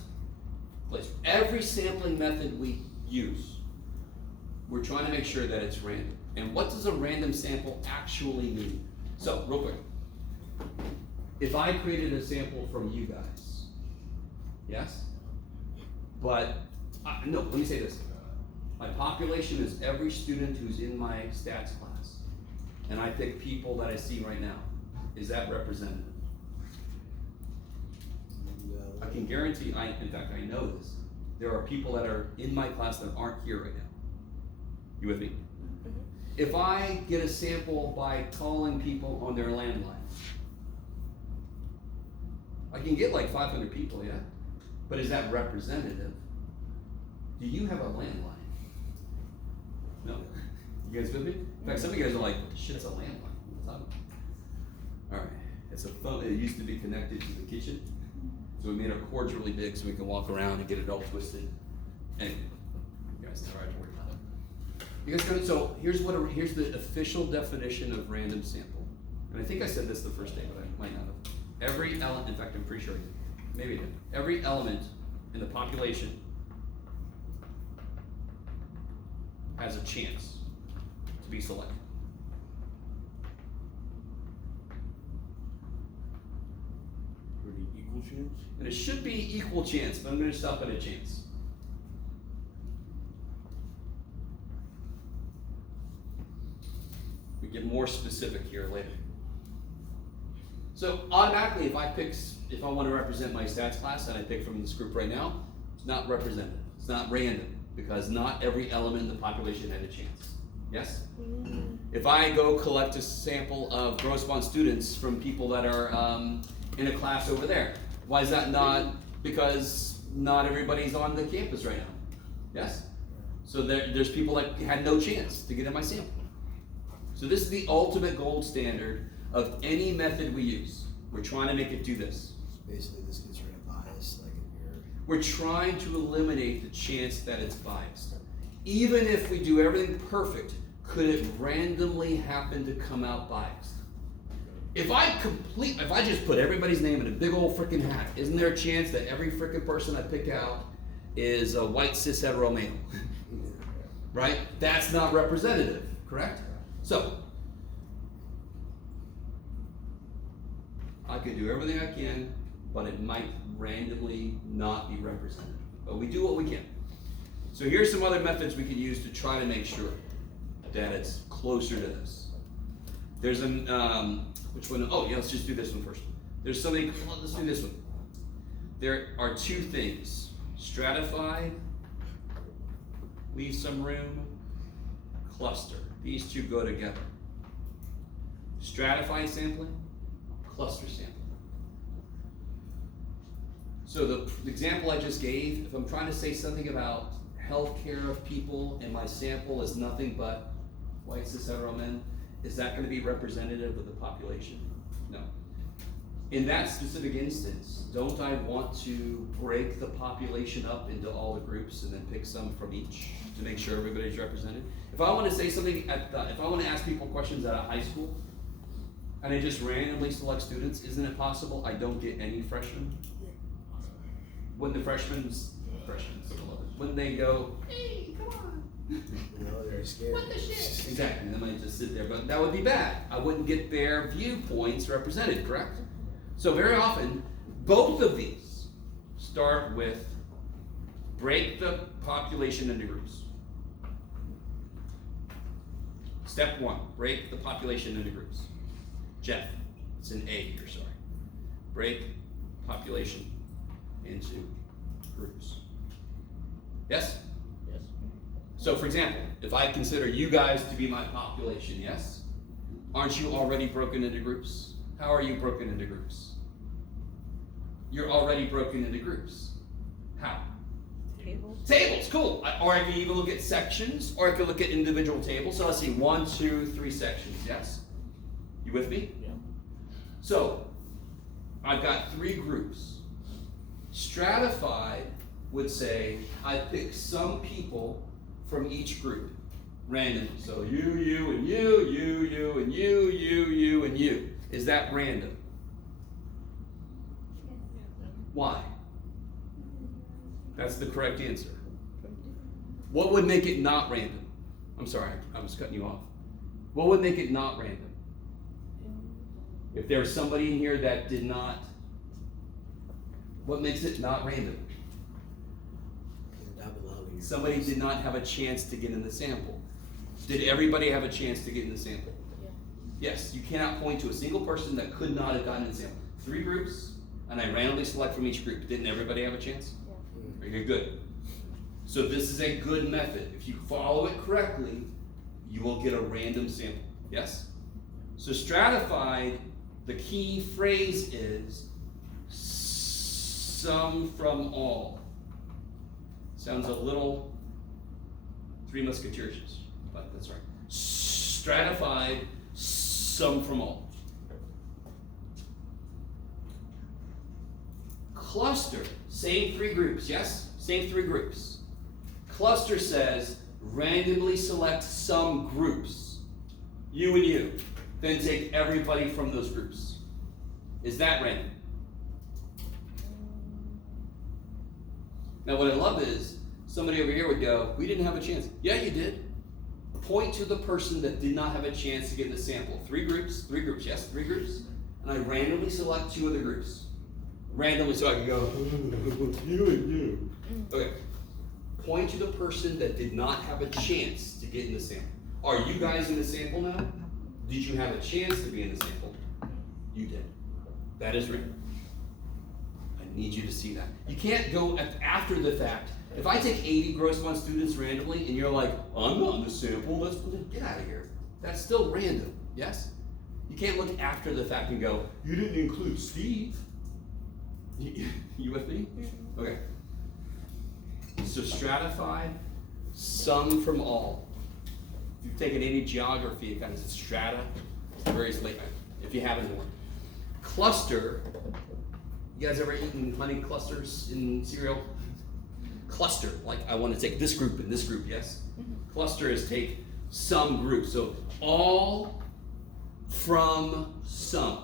place. Every sampling method we use, we're trying to make sure that it's random. And what does a random sample actually mean? So, real quick. If I created a sample from you guys, yes? But, no, let me say this. My population is every student who's in my stats class. And I pick people that I see right now. Is that representative? I can guarantee, in fact, I know this. There are people that are in my class that aren't here right now. You with me? Mm-hmm. If I get a sample by calling people on their landline, I can get like 500 people, yeah? But is that representative? Do you have a landline? No? You guys with me? In fact, some of you guys are like, what the shit's a landline? What's up? Alright, it's a phone. It used to be connected to the kitchen. So we made our cords really big so we can walk around and get it all twisted. Anyway, you guys never have to worry about it. You guys got it? So here's the official definition of random sample. And I think I said this the first day, but I might not have. Every element, in fact, I'm pretty sure I did. Maybe I did. Every element in the population has a chance to be selected. Pretty equal chance? And it should be equal chance, but I'm going to stop at a chance. We get more specific here later. So automatically, if I want to represent my stats class and I pick from this group right now, it's not representative. It's not random because not every element in the population had a chance. Yes? If I go collect a sample of gross bond students from people that are in a class over there, why is that not? Because not everybody's on the campus right now. Yes? So there's people that had no chance to get in my sample. So this is the ultimate gold standard of any method we use. We're trying to make it do this. Basically, this gets rid of bias, like if you're. We're trying to eliminate the chance that it's biased. Even if we do everything perfect, could it randomly happen to come out biased? If I just put everybody's name in a big old freaking hat, isn't there a chance that every freaking person I pick out is a white cis hetero male? Right? That's not representative, correct? So, I could do everything I can, but it might randomly not be representative. But we do what we can. So here's some other methods we could use to try to make sure that it's closer to this. There's an, which one? Oh yeah, let's just do this one first. There's something, let's do this one. There are two things. Stratified, leave some room, cluster. These two go together. Stratified sampling, cluster sampling. So the example I just gave, if I'm trying to say something about healthcare of people and my sample is nothing but white cis hetero men, is that going to be representative of the population? No. In that specific instance, don't I want to break the population up into all the groups and then pick some from each to make sure everybody's represented? If I want to say something if I want to ask people questions at a high school and I just randomly select students, isn't it possible I don't get any freshmen? When the freshmen, when they go, hey, come on. They're scared. What the shit? Exactly, they might just sit there, but that would be bad. I wouldn't get their viewpoints represented, correct? So very often, both of these start with break the population into groups. Step one, break the population into groups. Jeff, it's an A here, sorry. Break population into groups. Yes? Yes. So for example, if I consider you guys to be my population, yes? Aren't you already broken into groups? How are you broken into groups? You're already broken into groups. How? Tables. Tables, cool. Or I can even look at sections, or I can look at individual tables. So let's see, 1, 2, 3 sections, yes? You with me? Yeah. So, I've got 3 groups. Stratified would say, I pick some people from each group, randomly. So you, and you, and you, and you. Is that random? Why? That's the correct answer. What would make it not random? I'm sorry, I was cutting you off. What would make it not random? If there's somebody in here that did not, what makes it not random? Down below, Somebody did not have a chance to get in the sample. Did everybody have a chance to get in the sample? Yeah. Yes, you cannot point to a single person that could not have gotten in the sample. 3 groups, and I randomly select from each group. Didn't everybody have a chance? Yeah. Okay, good. So this is a good method. If you follow it correctly, you will get a random sample. Yes? So stratified, the key phrase is some from all. Sounds a little Three Musketeers, but that's right. Stratified, some from all. Cluster, same 3 groups, yes? Same 3 groups. Cluster says randomly select some groups, you and you, then take everybody from those groups. Is that random? Now what I love is, somebody over here would go, we didn't have a chance. Yeah, you did. Point to the person that did not have a chance to get in the sample. 3 groups, yes, 3 groups. And I randomly select 2 of the groups. Randomly, so I can go, you and you. Okay. Point to the person that did not have a chance to get in the sample. Are you guys in the sample now? Did you have a chance to be in the sample? You did. That is random. I need you to see that. You can't go after the fact If I take 80 gross 1 students randomly and you're like, I'm not in the sample, let's get out of here. That's still random, yes? You can't look after the fact and go, you didn't include Steve. You with me? Okay. So stratified, some from all. If you've taken any geography, it kind of says strata, various late, if you haven't more. Cluster, you guys ever eaten honey clusters in cereal? Cluster, like I want to take this group and this group, yes? Cluster is take some group, so all from some.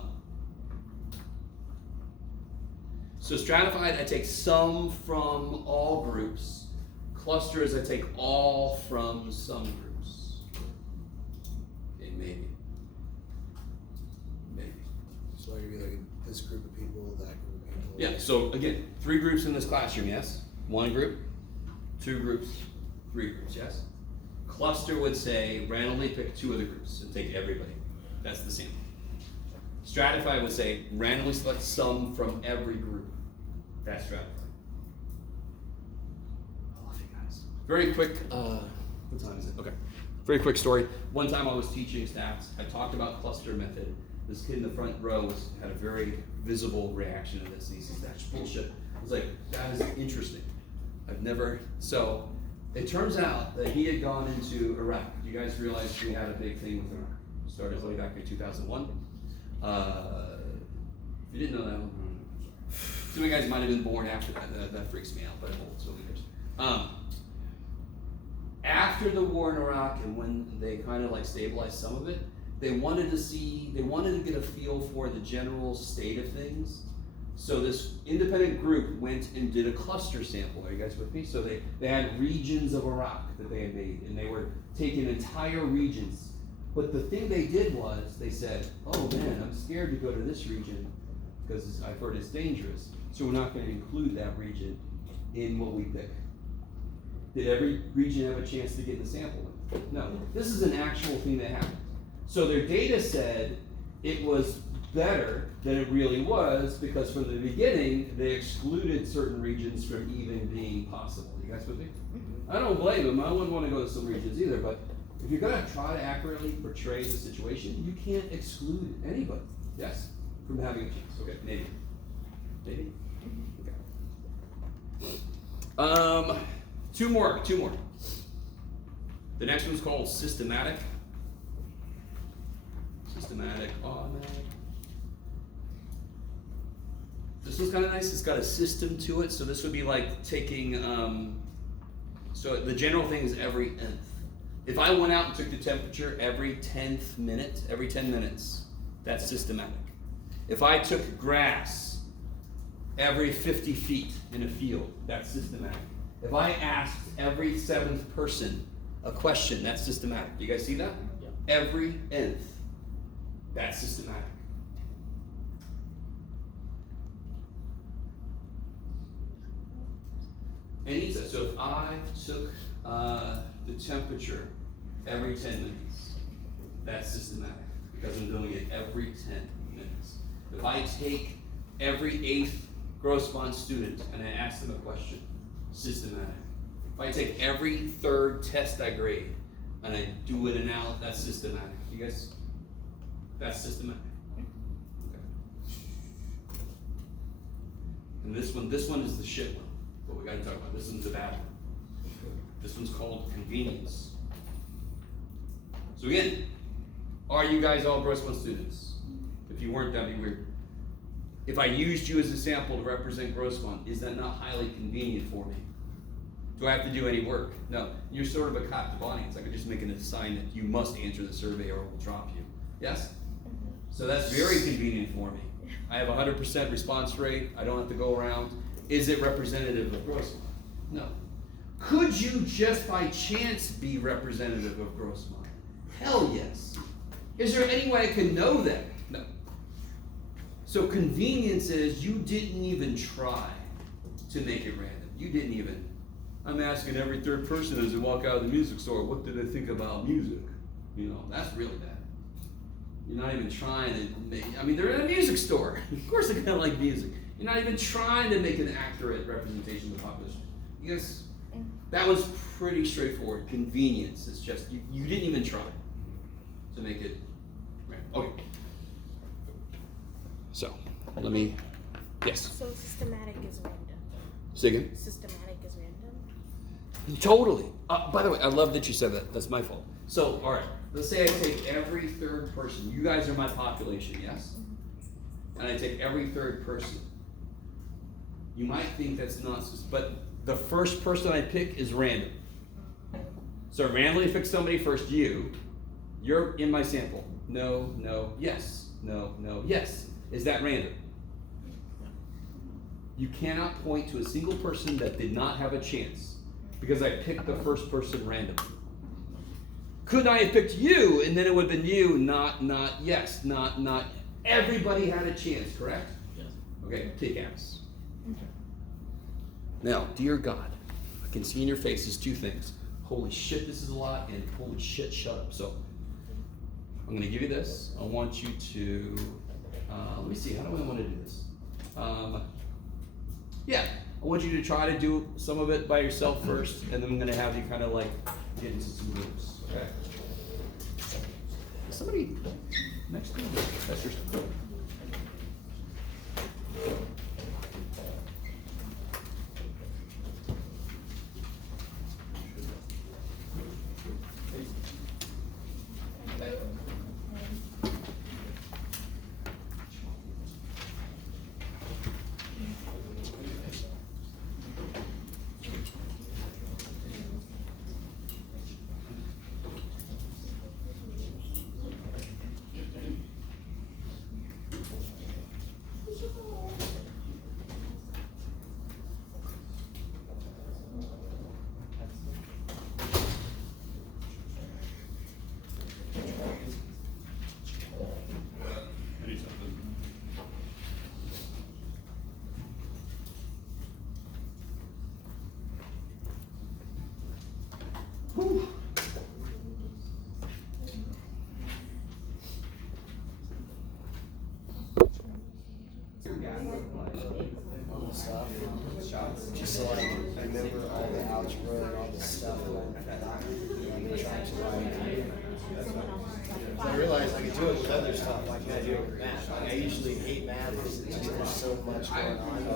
So stratified, I take some from all groups. Cluster is I take all from some groups. Okay, maybe. So you'd be like this group of people, that group of people. Yeah, so again, 3 groups in this classroom, yes? 1 group, 2 groups, 3 groups, yes? Cluster would say randomly pick 2 of the groups and take everybody. That's the sample. Stratify would say randomly select some from every group. That's stratify. I love you guys. Very quick, what time is it? Okay. Very quick story. One time I was teaching stats. I talked about cluster method. This kid in the front row had a very visible reaction to this. And he says, that's bullshit. I was like, that is interesting. I've never, so it turns out that he had gone into Iraq. You guys realize we had a big thing with Iraq. It started way back in 2001. If you didn't know that, some of you guys might have been born after that. That freaks me out, but I'm old, so who cares? After the war in Iraq and when they kind of like stabilized some of it, they wanted to get a feel for the general state of things. So this independent group went and did a cluster sample. Are you guys with me? So they had regions of Iraq that they had made, and they were taking entire regions. But the thing they did was, they said, oh man, I'm scared to go to this region because I've heard it's dangerous. So we're not going to include that region in what we pick. Did every region have a chance to get in the sample? No. This is an actual thing that happened. So their data said it was better than it really was because from the beginning they excluded certain regions from even being possible. You guys with me? I don't blame them. I wouldn't want to go to some regions either, but if you're going to try to accurately portray the situation, you can't exclude anybody, yes, from having a chance. Okay, maybe. Maybe? Okay. 2 more. The next one's called systematic. Systematic, automatic. This one's kind of nice. It's got a system to it. So this would be like taking, so the general thing is every nth. If I went out and took the temperature every 10th minute, every 10 minutes, that's systematic. If I took grass every 50 feet in a field, that's systematic. If I asked every 7th person a question, that's systematic. Do you guys see that? Yep. Every nth, that's systematic. And so if I took the temperature every 10 minutes, that's systematic because I'm doing it every 10 minutes. If I take every 8th gross bond student and I ask them a question, systematic. If I take every 3rd test I grade and I do an analysis, that's systematic. You guys, that's systematic. Okay. And this one is the shit one. But we got to talk about this one's the bad one. This one's called convenience. So again, are you guys all gross one students? If you weren't, that'd be weird. If I used you as a sample to represent gross one, is that not highly convenient for me? Do I have to do any work? No. You're sort of a captive audience. I could just make an assignment. You must answer the survey or we'll drop you. Yes? So that's very convenient for me. I have 100% response rate. I don't have to go around. Is it representative of gross one? No. Could you just by chance be representative of gross one? Hell yes. Is there any way I can know that? No. So convenience is you didn't even try to make it random. You didn't even. I'm asking every 3rd person as they walk out of the music store, what do they think about music? You know, that's really bad. You're not even trying to make, I mean, they're in a music store. Of course they're gonna like music. You're not even trying to make an accurate representation of the population. You guys, That one's pretty straightforward. Convenience. It's just, you didn't even try to make it random. Okay. So, let me, yes. So systematic is random. Say again? Systematic is random. Totally. By the way, I love that you said that. That's my fault. So, all right. Let's say I take every third person. You guys are my population, yes? And I take every third person. You might think that's nonsense, but the first person I pick is random. So I randomly pick somebody first. You're in my sample. No, no, yes. No, no, yes. Is that random? You cannot point to a single person that did not have a chance because I picked the first person randomly. Could I have picked you and then it would have been you, not, yes, not. Everybody had a chance, correct? Yes. Okay, kick ass. Now, dear God, I can see in your faces two things. Holy shit, this is a lot, and holy shit, shut up. So, I'm going to give you this. I want you to, let me see, how do I want to do this? Yeah, I want you to try to do some of it by yourself first, and then I'm going to have you kind of like get into some groups, okay? Somebody next to me, that's your stuff. Whew. All the stuff. Just so I can remember all the algebra and all the stuff that I'm trying to write. I realized I could do it with other stuff. Why can't I do it with math? Like I usually hate math because there's so much going on. So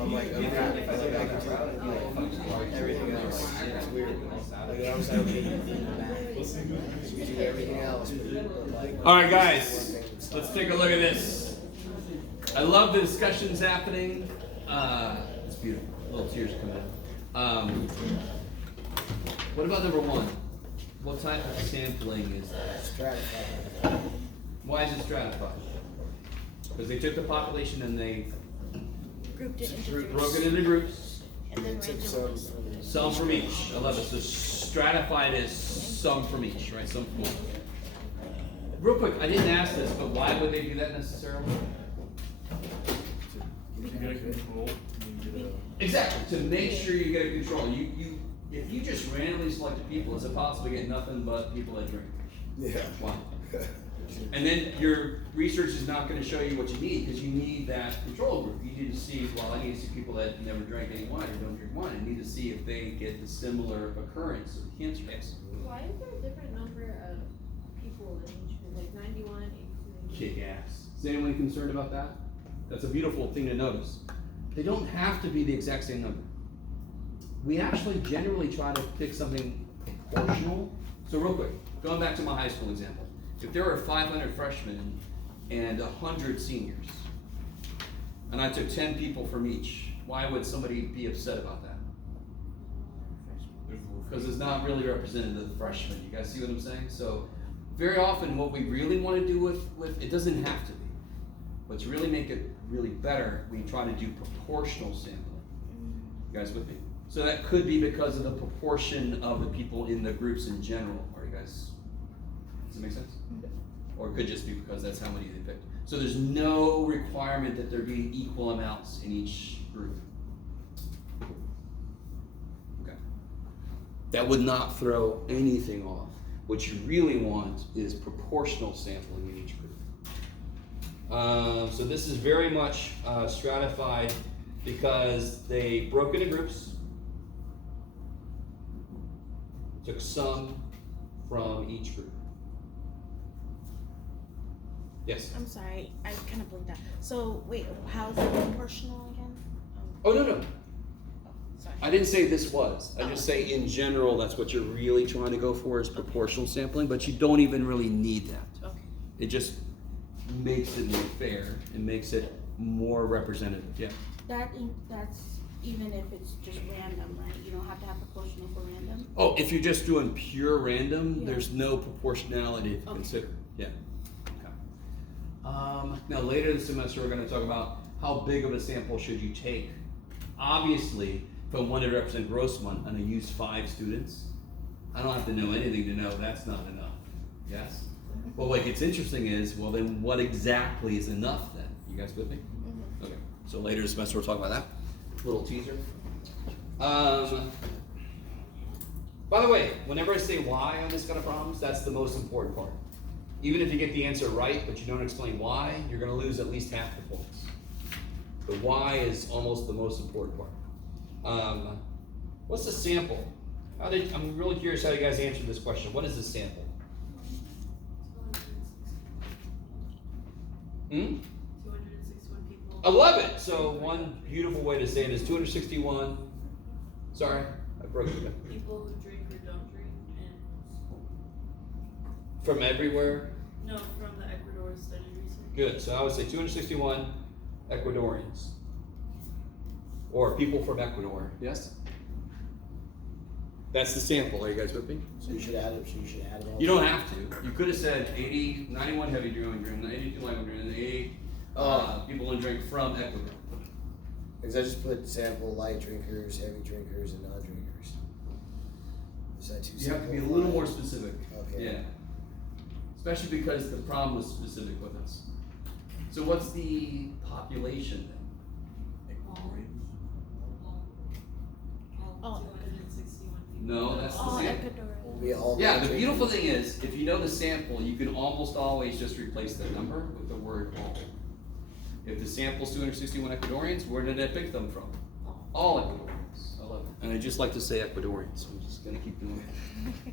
I'm like, okay, I feel like I can do like everything else. It's weird. Like I was like, okay, you need math. You do everything else, but like. All right, guys, let's take a look at this. I love the discussions happening. It's beautiful. Little tears coming out. What about number one? What type of sampling is that? Stratified. Why is it stratified? Because they took the population and they Grouped it into groups. broke it into groups. And then Took random. Some from each. I love it. So stratified is some from each, right? Some from each. Real quick, I didn't ask this, but why would they do that necessarily? You get a control, you get a. Exactly. To make sure you get a control. If you just randomly selected people, is it possible to get nothing but people that drink? Yeah. Wow. And then your research is not going to show you what you need because you need that control group. You need to see, well, I need to see people that never drank any wine or don't drink wine. I need to see if they get the similar occurrence of cancer. Yes. Why is there a different number of people in each group, like 91, 82? Kick ass. Is anyone concerned about that? That's a beautiful thing to notice. They don't have to be the exact same number. We actually generally try to pick something proportional. So real quick, going back to my high school example. If there were 500 freshmen and 100 seniors, and I took 10 people from each, why would somebody be upset about that? Because it's not really representative of the freshmen. You guys see what I'm saying? So very often what we really want to do with it doesn't have to be. But to really make it really better, we try to do proportional sampling. You guys with me? So that could be because of the proportion of the people in the groups in general. Are you guys, does it make sense? Or it could just be because that's how many they picked. So there's no requirement that there be equal amounts in each group. Okay. That would not throw anything off. What you really want is proportional sampling in each group. So this is very much stratified because they broke into groups Took some from each group. Yes? I'm sorry, I kind of blinked out. So, wait, how is it proportional again? Oh, no. Sorry. I didn't say this was. I just say in general, that's what you're really trying to go for is proportional sampling, but you don't even really need that. Okay. It just makes it more fair and makes it more representative, yeah. That's even if it's just random, right? You don't have to have proportional for random. Oh, if you're just doing pure random, Yeah. there's no proportionality to Okay. consider, yeah. Okay. Now later this semester, we're gonna talk about how big of a sample should you take. Obviously, if I wanted to represent Grossman and I use 5 students, I don't have to know anything to know that's not enough, yes? Well, what gets interesting is, well then what exactly is enough then? You guys with me? Mm-hmm. Okay, so later this semester we'll talk about that. Little teaser. By the way, whenever I say why on this kind of problems, that's the most important part. Even if you get the answer right, but you don't explain why, you're gonna lose at least half the points. The why is almost the most important part. What's the sample? I'm really curious how you guys answered this question. What is the sample? 261 people. I love it. So one beautiful way to say it is 261. Sorry, I broke it. People who drink or don't drink, and From everywhere. no, from the Ecuador study research. Good. So I would say 261 Ecuadorians, or people from Ecuador. Yes. That's the sample. Are you guys with me? So you should add it, all. You don't have to. You could have said 91 heavy drinking, 82 light drinking, and 80 people who drink from Ecuador. Because I just put sample light drinkers, heavy drinkers, and non-drinkers. Is that too You have to be a simple? little more specific. Okay. Yeah. Especially because the problem was specific with us. So what's the population then? All 261 people. No, that's the All sample. Ecuadorians. We all Yeah, light the beautiful drinkers. thing is, if you know the sample, you can almost always just replace the number with the word all. If the sample's 261 Ecuadorians, where did I pick them from? All Ecuadorians. I love it. And I just like to say Ecuadorians, so I'm just gonna keep doing it.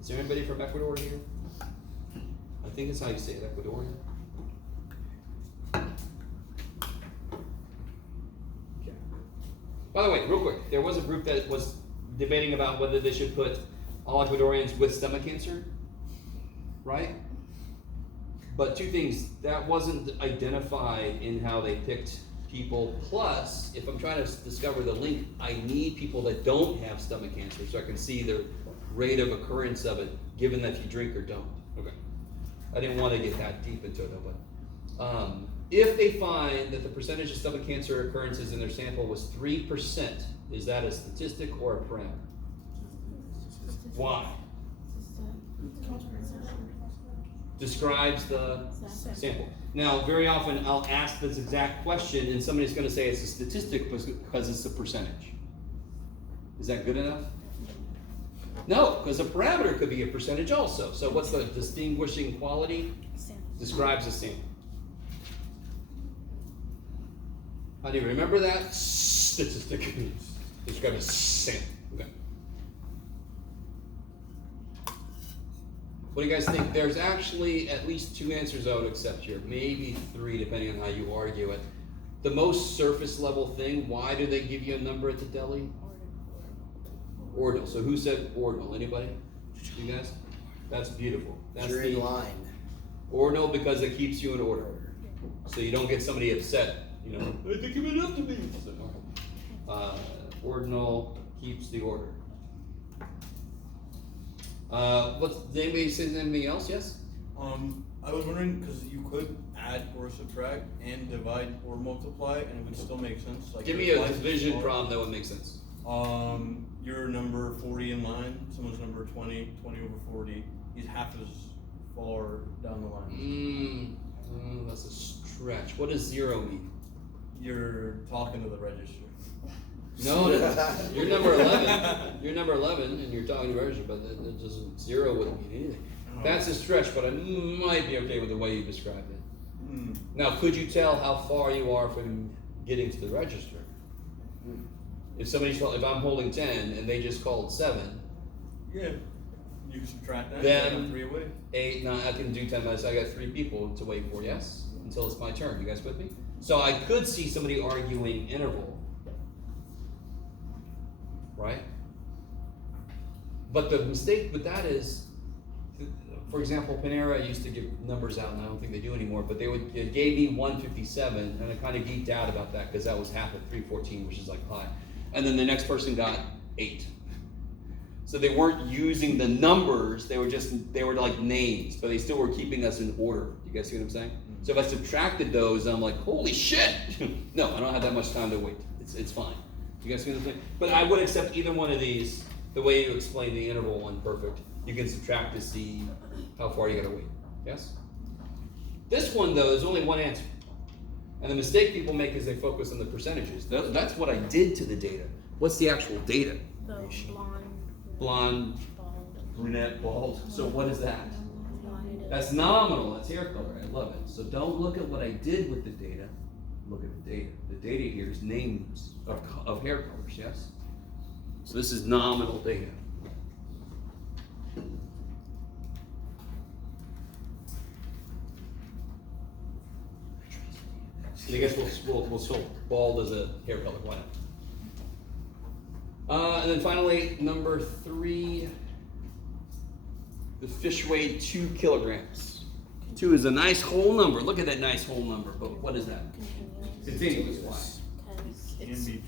Is there anybody from Ecuador here? I think that's how you say it, Ecuadorian. Okay. By the way, real quick, there was a group that was debating about whether they should put all Ecuadorians with stomach cancer, right? But two things, that wasn't identified in how they picked people. Plus, if I'm trying to discover the link, I need people that don't have stomach cancer so I can see the rate of occurrence of it, given that you drink or don't. Okay. I didn't want to get that deep into it though, but if they find that the percentage of stomach cancer occurrences in their sample was 3%, is that a statistic or a parameter? Why? Describes the sample. Now, very often I'll ask this exact question and somebody's gonna say it's a statistic because it's a percentage. Is that good enough? No, because a parameter could be a percentage also. So what's the distinguishing quality? Describes a sample. How do you remember that? Statistic. Describe a sample. Okay. What do you guys think? There's actually at least 2 answers I would accept here, maybe 3 depending on how you argue it. The most surface level thing, why do they give you a number at the deli? Ordinal. So who said ordinal? Anybody? You guys? That's beautiful. That's You're in line. Ordinal because it keeps you in order. So you don't get somebody upset, you know, I think give it up to me. So, ordinal keeps the order. Did anybody say anything else? Yes? I was wondering, because you could add or subtract and divide or multiply, and it would still make sense. Like Give me your a slice is division smaller. problem that would make sense. Your number 40 in line, someone's number 20 over 40, he's half as far down the line. That's a stretch. What does 0 mean? You're talking to the register. No, you're number 11. You're number 11, and you're talking to register, but that doesn't 0 wouldn't mean anything. That's a stretch, but I might be okay with the way you described it. Now, could you tell how far you are from getting to the register? If I'm holding 10 and they just called 7, Yeah. You can subtract that. Then- take 3 away. 8, 9, I can do 10 minutes. I got 3 people to wait for, yes? Until it's my turn. You guys with me? So I could see somebody arguing interval. Right? But the mistake with that is, for example, Panera used to give numbers out, and I don't think they do anymore, but it gave me 157, and I kind of geeked out about that because that was half of 314, which is like high. And then the next person got 8. So they weren't using the numbers, they were like names, but they still were keeping us in order. You guys see what I'm saying? So if I subtracted those, I'm like, holy shit! No, I don't have that much time to wait. It's fine. You guys see what I'm saying? But I would accept either one of these, the way you explained the interval one, perfect. You can subtract to see how far you gotta wait. Yes? This one, though, is only one answer. And the mistake people make is they focus on the percentages. That's what I did to the data. What's the actual data? The Blonde, bald, brunette, bald. So what is that? blonde. That's nominal. That's hair color. I love it. So don't look at what I did with the data. Look at the data. The data here is names of hair colors, yes? So this is nominal data. And I guess we'll still bald as a hair color. Why not? And then finally, number 3, the fish weighed 2 kilograms. 2 is a nice whole number. Look at that nice whole number. But what is that? Continuous. Why? Because Can it's be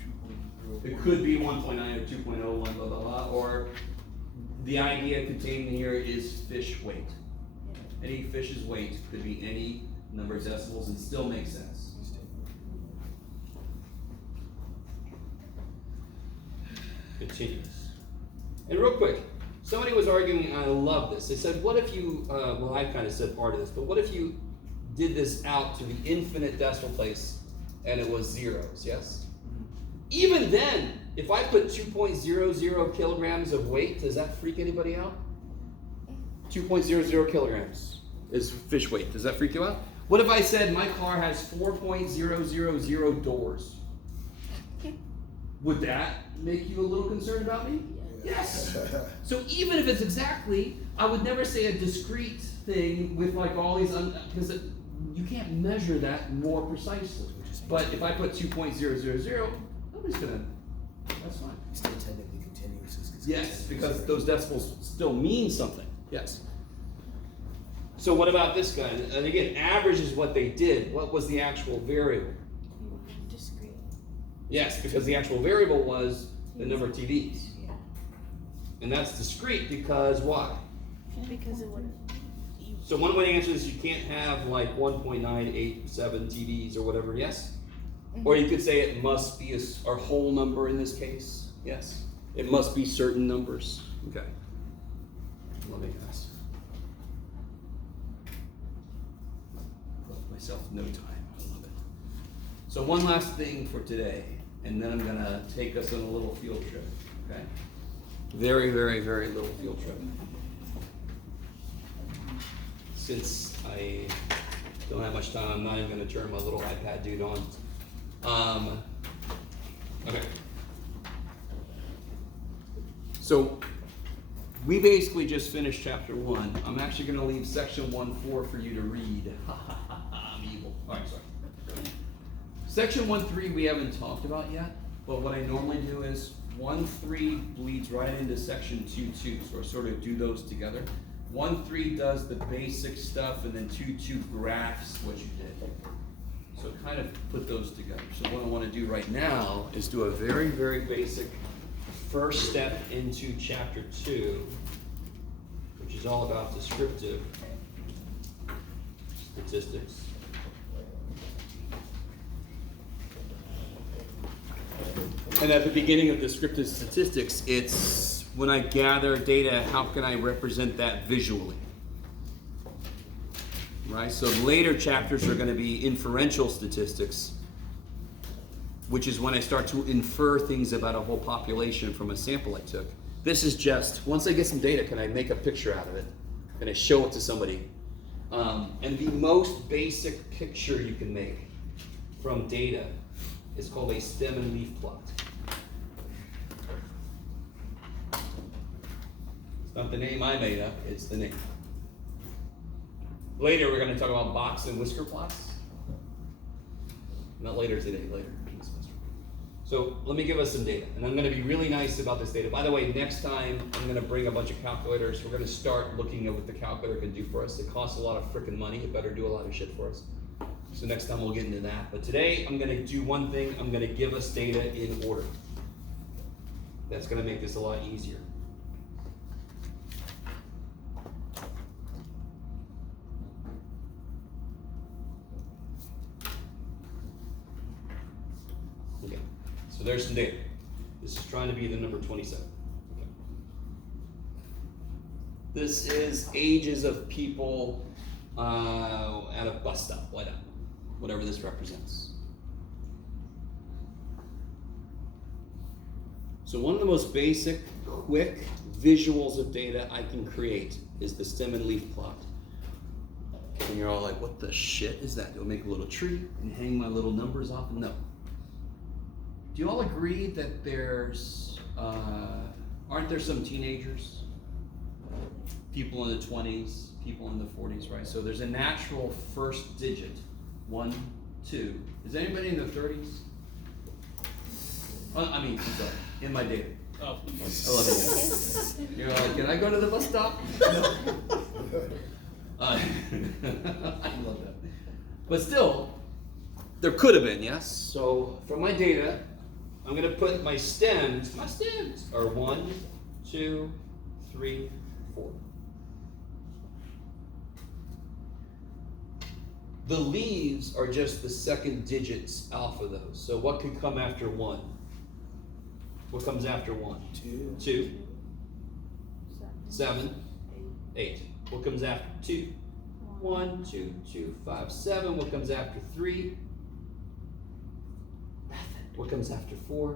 2.0. It could be 1.9 or 2.01, blah, blah, blah. Or the idea contained here is fish weight. Any fish's weight could be any number of decimals and still make sense. Continuous. And real quick, somebody was arguing, and I love this. They said, what if you, well, I kind of said part of this, but what if you did this out to the infinite decimal place and it was zeros, yes? Even then, if I put 2.00 kilograms of weight, does that freak anybody out? 2.00 kilograms is fish weight. Does that freak you out? What if I said my car has 4.000 doors? Would that make you a little concerned about me? Yes. So even if it's exactly, I would never say a discrete thing with like all these, because you can't measure that more precisely. But if I put 2.000, nobody's gonna, that's fine. It's still technically continuous. Yes, because those decimals still mean something. Yes. So what about this guy? And again, average is what they did. What was the actual variable? discrete. Yes, because the actual variable was the number of TVs. Yeah. And that's discrete because why? Because it wouldn't. So one way to answer this, you can't have like 1.987 TVs or whatever, yes? Or you could say it must be a whole number in this case, yes? It must be certain numbers, okay. Love it, guys. Put myself no time, I love it. So one last thing for today, and then I'm gonna take us on a little field trip, okay? Very, very, very little field trip. Since I don't have much time, I'm not even gonna turn my little iPad dude on. Okay. So, we basically just finished chapter 1. I'm actually gonna leave section 1.4 for you to read. I'm evil. Alright, sorry. Section 1.3 we haven't talked about yet, but what I normally do is 1.3 bleeds right into section 2.2, so I sort of do those together. 1.3 does the basic stuff, and then 2.2 graphs what you did. So kind of put those together. So what I want to do right now is do a very, very basic first step into chapter 2, which is all about descriptive statistics. And at the beginning of descriptive statistics, it's when I gather data, how can I represent that visually? Right? So later chapters are going to be inferential statistics, which is when I start to infer things about a whole population from a sample I took. This is just, once I get some data, can I make a picture out of it? Can I show it to somebody? And the most basic picture you can make from data is called a stem and leaf plot. It's not the name I made up, it's the name. Later, we're going to talk about box and whisker plots. Not later today, later in the semester. So let me give us some data, and I'm going to be really nice about this data. By the way, next time I'm going to bring a bunch of calculators. We're going to start looking at what the calculator can do for us. It costs a lot of freaking money. It better do a lot of shit for us. So next time we'll get into that. But today I'm going to do one thing. I'm going to give us data in order. That's going to make this a lot easier. Okay, so there's some data. This is trying to be the number 27. Okay. This is ages of people at a bus stop, whatever this represents. So one of the most basic, quick visuals of data I can create is the stem and leaf plot. And you're all like, what the shit is that? Do I make a little tree and hang my little numbers off? No. Do you all agree that there's, aren't there some teenagers? People in the 20s, people in the 40s, right? So there's a natural first digit, 1, 2. Is anybody in the 30s? I'm sorry, in my data. Oh. I love it. You're like, can I go to the bus stop? No. I love that. But still, there could have been, yes? So from my data, I'm going to put my stems are 1, 2, 3, 4. The leaves are just the second digits off of those. So what could come after 1? What comes after 1? 2. 2. 7. 8. What comes after 2? 1, 2, 2, 5, 7. What comes after 3? Nothing. What comes after 4?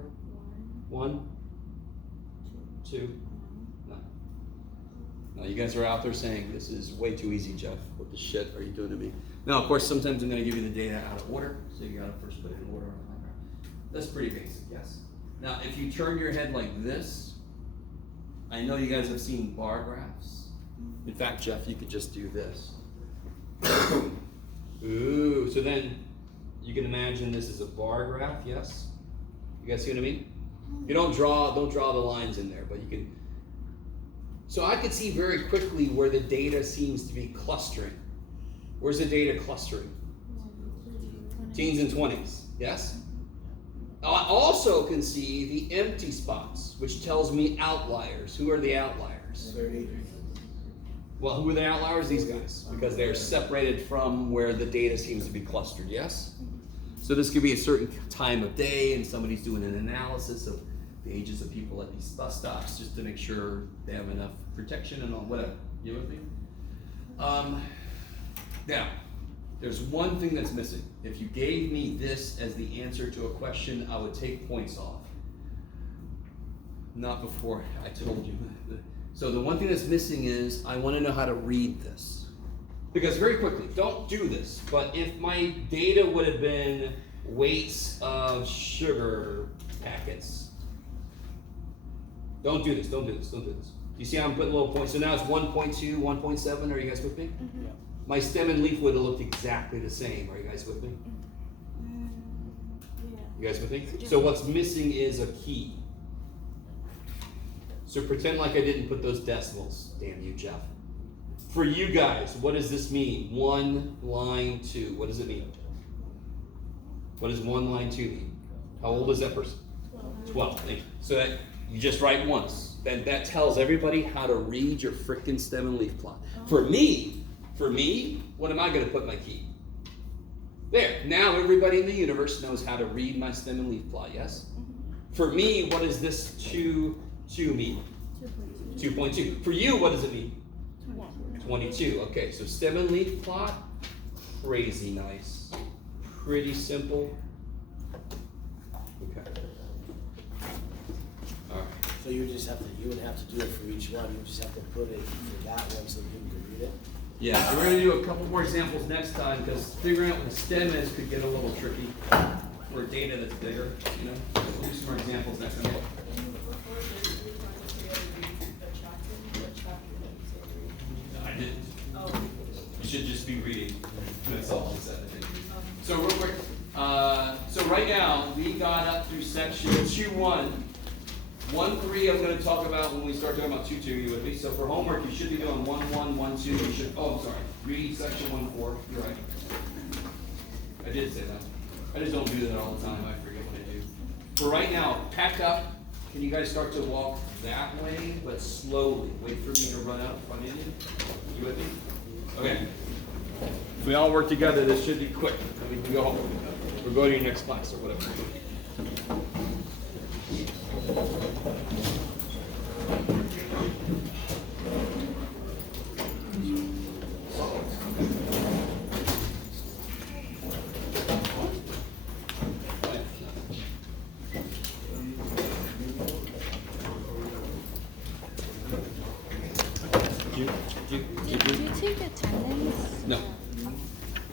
1, 2, none. Now you guys are out there saying, this is way too easy, Jeff. What the shit are you doing to me? Now, of course, sometimes I'm going to give you the data out of order. So you got to first put it in order. That's pretty basic, yes. Now, if you turn your head like this, I know you guys have seen bar graphs. In fact, Jeff, you could just do this. Ooh, so then you can imagine this is a bar graph, yes? You guys see what I mean? You don't draw the lines in there, but you can. So I could see very quickly where the data seems to be clustering. Where's the data clustering? Teens and 20s, yes? I also can see the empty spots, which tells me outliers. Who are the outliers? 30. Well, who are the outliers? These guys, because they're separated from where the data seems to be clustered, yes? So this could be a certain time of day, and somebody's doing an analysis of the ages of people at these bus stops just to make sure they have enough protection and all, whatever. You with me? Now, there's one thing that's missing. If you gave me this as the answer to a question, I would take points off. Not before I told you. So the one thing that's missing is I want to know how to read this. Because very quickly, don't do this, but if my data would have been weights of sugar packets, don't do this. You see how I'm putting little points? So now it's 1.2, 1.7. Are you guys with me? Mm-hmm. Yeah. My stem and leaf would have looked exactly the same. Are you guys with me? Yeah. You guys with me? So what's missing is a key. So pretend like I didn't put those decimals. Damn you, Jeff. For you guys, what does this mean? 1 line 2. What does it mean? What does 1 line 2 mean? How old is that person? 12. Thank you. So that you just write once. Then that tells everybody how to read your frickin' stem and leaf plot. For me, what am I going to put my key? There. Now everybody in the universe knows how to read my stem and leaf plot, yes? For me, what does this 2 mean? 2.2. For you, what does it mean? 22. Okay, so stem and leaf plot, crazy nice. Pretty simple. Okay. All right. So you would have to do it for each one. You just have to put it for that one so people can read it. Yeah, so we're going to do a couple more examples next time because figuring out what a stem is could get a little tricky for data that's bigger, you know? We'll do some more examples next time. Before this, we were trying to create a chart should just be reading myself instead, I think. So real quick, so right now, we got up through section 2.1. 1.3 I'm gonna talk about when we start talking about 2.2, you with me? So for homework, you should be doing 1.1, 1.2, you should, oh, I'm sorry, read section 1.4, you're right. I did say that. I just don't do that all the time, I forget what I do. For right now, pack up. Can you guys start to walk that way, but slowly? Wait for me to run out in front of you. You with me? Okay. If we all work together, this should be quick. We can go home. We're going to your next class or whatever. Do you take attendance? No.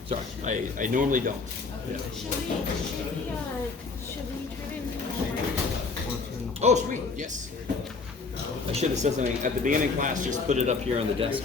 Sorry, I normally don't. Yeah. Should we turn in homework? Oh, sweet, yes. I should have said something at the beginning of class, just put it up here on the desk.